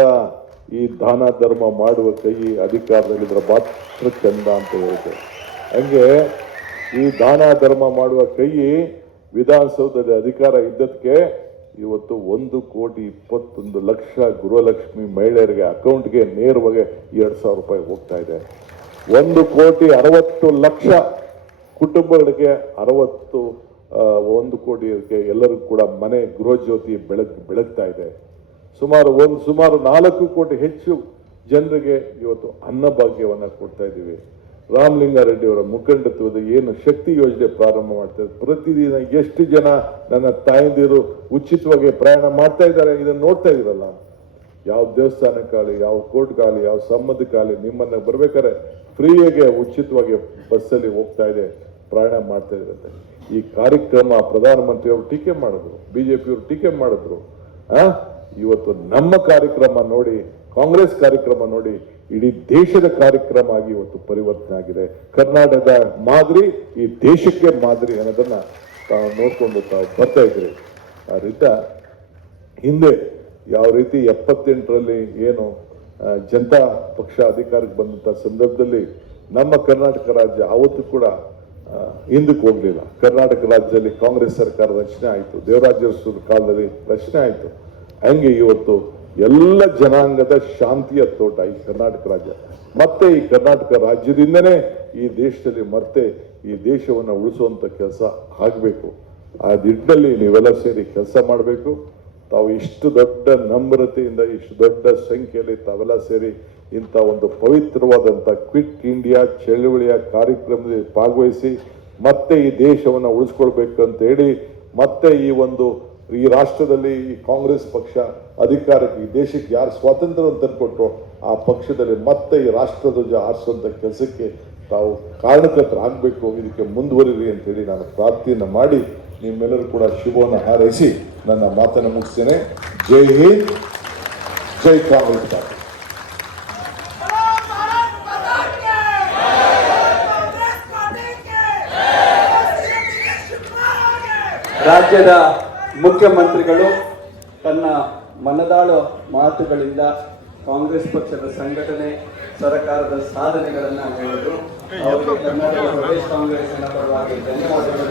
ಈ ದಾನ ಧರ್ಮ ಮಾಡುವ ಕೈ ಅಧಿಕಾರದಲ್ಲಿದ್ದರೆ ಮಾತ್ರ ಚಂದ ಅಂತ ಹೇಳಿದೆ. ಹಂಗೆ ಈ ದಾನ ಧರ್ಮ ಮಾಡುವ ಕೈ ವಿಧಾನಸೌಧದಲ್ಲಿ ಅಧಿಕಾರ ಇದ್ದದಕ್ಕೆ ಇವತ್ತು 1,21,00,000 ಗೃಹಲಕ್ಷ್ಮಿ ಮಹಿಳೆಯರಿಗೆ ಅಕೌಂಟ್ಗೆ ನೇರವಾಗಿ 2,000 ರೂಪಾಯಿ ಹೋಗ್ತಾ ಇದೆ. 1,60,00,000 ಕುಟುಂಬಗಳಿಗೆ 1 ಕೋಟಿ ಎಲ್ಲರಿಗೂ ಕೂಡ ಮನೆ ಗೃಹ ಜ್ಯೋತಿ ಬೆಳಗ್ತಾ ಇದೆ. ಸುಮಾರು 4 ಕೋಟಿ ಹೆಚ್ಚು ಜನರಿಗೆ ಇವತ್ತು ಅನ್ನಭಾಗ್ಯವನ್ನ ಕೊಡ್ತಾ ಇದ್ದೀವಿ. ರಾಮಲಿಂಗಾರೆಡ್ಡಿ ಅವರ ಮುಖಂಡತ್ವದ ಏನು ಶಕ್ತಿ ಯೋಜನೆ ಪ್ರಾರಂಭ ಮಾಡ್ತಾರೆ, ಪ್ರತಿದಿನ ಎಷ್ಟು ಜನ ನನ್ನ ತಾಯಂದಿರು ಉಚಿತವಾಗಿ ಪ್ರಯಾಣ ಮಾಡ್ತಾ ಇದ್ದಾರೆ, ಇದನ್ನ ನೋಡ್ತಾ ಇದ್ದೀರಲ್ಲ. ಯಾವ ದೇವಸ್ಥಾನಕ್ಕಾಗಲಿ, ಯಾವ ಕೋರ್ಟ್ಗಾಗಲಿ, ಯಾವ ಸಂಬಂಧಕ್ಕಾಗಲಿ ನಿಮ್ಮನ್ನ ಬರ್ಬೇಕಾದ್ರೆ ಫ್ರೀಯಾಗೆ ಉಚಿತವಾಗಿ ಬಸ್ಸಲ್ಲಿ ಹೋಗ್ತಾ ಇದೆ, ಪ್ರಯಾಣ ಮಾಡ್ತಾ ಇರುತ್ತೆ. ಈ ಕಾರ್ಯಕ್ರಮ ಪ್ರಧಾನಮಂತ್ರಿ ಅವರು ಟೀಕೆ ಮಾಡಿದ್ರು, ಬಿಜೆಪಿಯವರು ಟೀಕೆ ಮಾಡಿದ್ರು. ಇವತ್ತು ನಮ್ಮ ಕಾರ್ಯಕ್ರಮ ನೋಡಿ, ಕಾಂಗ್ರೆಸ್ ಕಾರ್ಯಕ್ರಮ ನೋಡಿ ಇಡೀ ದೇಶದ ಕಾರ್ಯಕ್ರಮ ಆಗಿ ಇವತ್ತು ಪರಿವರ್ತನೆ ಆಗಿದೆ. ಕರ್ನಾಟಕದ ಮಾದರಿ ಈ ದೇಶಕ್ಕೆ ಮಾದರಿ ಅನ್ನೋದನ್ನ ತಾವು ನೋಡ್ಕೊಂಡು ತಾವು ಬರ್ತಾ ಇದ್ರಿ. ಆ ರೀತಿ ಹಿಂದೆ ಯಾವ ರೀತಿ 78ರಲ್ಲಿ ಏನು ಜನತಾ ಪಕ್ಷ ಅಧಿಕಾರಕ್ಕೆ ಬಂದಂತ ಸಂದರ್ಭದಲ್ಲಿ ನಮ್ಮ ಕರ್ನಾಟಕ ರಾಜ್ಯ ಅವತ್ತು ಕೂಡ ಹಿಂದಕ್ಕೆ ಹೋಗ್ಲಿಲ್ಲ. ಕರ್ನಾಟಕ ರಾಜ್ಯದಲ್ಲಿ ಕಾಂಗ್ರೆಸ್ ಸರ್ಕಾರ ರಚನೆ ಆಯಿತು, ದೇವರಾಜ ಅರಸರ ಕಾಲದಲ್ಲಿ ರಚನೆ ಆಯಿತು. ಹಂಗೆ ಇವತ್ತು ಎಲ್ಲ ಜನಾಂಗದ ಶಾಂತಿಯ ತೋಟ ಈ ಕರ್ನಾಟಕ ರಾಜ್ಯ. ಮತ್ತೆ ಈ ಕರ್ನಾಟಕ ರಾಜ್ಯದಿಂದನೇ ಈ ದೇಶದಲ್ಲಿ ಮತ್ತೆ ಈ ದೇಶವನ್ನು ಉಳಿಸುವಂತ ಕೆಲಸ ಆಗಬೇಕು. ಆ ನಿಟ್ಟಿನಲ್ಲಿ ನೀವೆಲ್ಲ ಸೇರಿ ಕೆಲಸ ಮಾಡಬೇಕು. ತಾವು ಇಷ್ಟು ದೊಡ್ಡ ನಮ್ರತೆಯಿಂದ ಇಷ್ಟು ದೊಡ್ಡ ಸಂಖ್ಯೆಯಲ್ಲಿ ತಾವೆಲ್ಲ ಸೇರಿ ಇಂಥ ಒಂದು ಪವಿತ್ರವಾದಂಥ ಕ್ವಿಟ್ ಇಂಡಿಯಾ ಚಳವಳಿಯ ಕಾರ್ಯಕ್ರಮದಲ್ಲಿ ಭಾಗವಹಿಸಿ ಮತ್ತೆ ಈ ದೇಶವನ್ನು ಉಳಿಸ್ಕೊಳ್ಬೇಕು ಅಂತ ಹೇಳಿ, ಮತ್ತೆ ಈ ರಾಷ್ಟ್ರದಲ್ಲಿ ಈ ಕಾಂಗ್ರೆಸ್ ಪಕ್ಷ ಅಧಿಕಾರಕ್ಕೆ ಈ ದೇಶಕ್ಕೆ ಯಾರು ಸ್ವಾತಂತ್ರ್ಯವನ್ನು ತಂದುಕೊಟ್ರು ಆ ಪಕ್ಷದಲ್ಲಿ ಮತ್ತೆ ಈ ರಾಷ್ಟ್ರಧ್ವಜ ಹಾರಿಸುವಂತ ಕೆಲಸಕ್ಕೆ ತಾವು ಕಾರಣಕರ್ತರಾಗಬೇಕು. ಇದಕ್ಕೆ ಮುಂದುವರಿರಿ ಅಂತೇಳಿ ನಾನು ಪ್ರಾರ್ಥನೆಯನ್ನು ಮಾಡಿ ನಿಮ್ಮೆಲ್ಲರೂ ಕೂಡ ಶುಭವನ್ನು ಹಾರೈಸಿ ನನ್ನ ಮಾತನ್ನು ಮುಗಿಸ್ತೇನೆ. ಜೈ ಹಿಂದ್, ಜೈ ಕಾಂಗ್ರೆಸ್ ಪಾರ್ಟಿ. ರಾಜ್ಯದ ಮುಖ್ಯಮಂತ್ರಿಗಳು ತನ್ನ ಮನದಾಳು ಮಾತುಗಳಿಂದ ಕಾಂಗ್ರೆಸ್ ಪಕ್ಷದ ಸಂಘಟನೆ, ಸರ್ಕಾರದ ಸಾಧನೆಗಳನ್ನು ಹೇಳಿದರು. ಅವರಿಗೆ ಕರ್ನಾಟಕ ಪ್ರದೇಶ ಕಾಂಗ್ರೆಸ್ನ ಪರವಾಗಿ ಧನ್ಯವಾದಗಳು.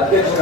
ಅಧ್ಯಕ್ಷ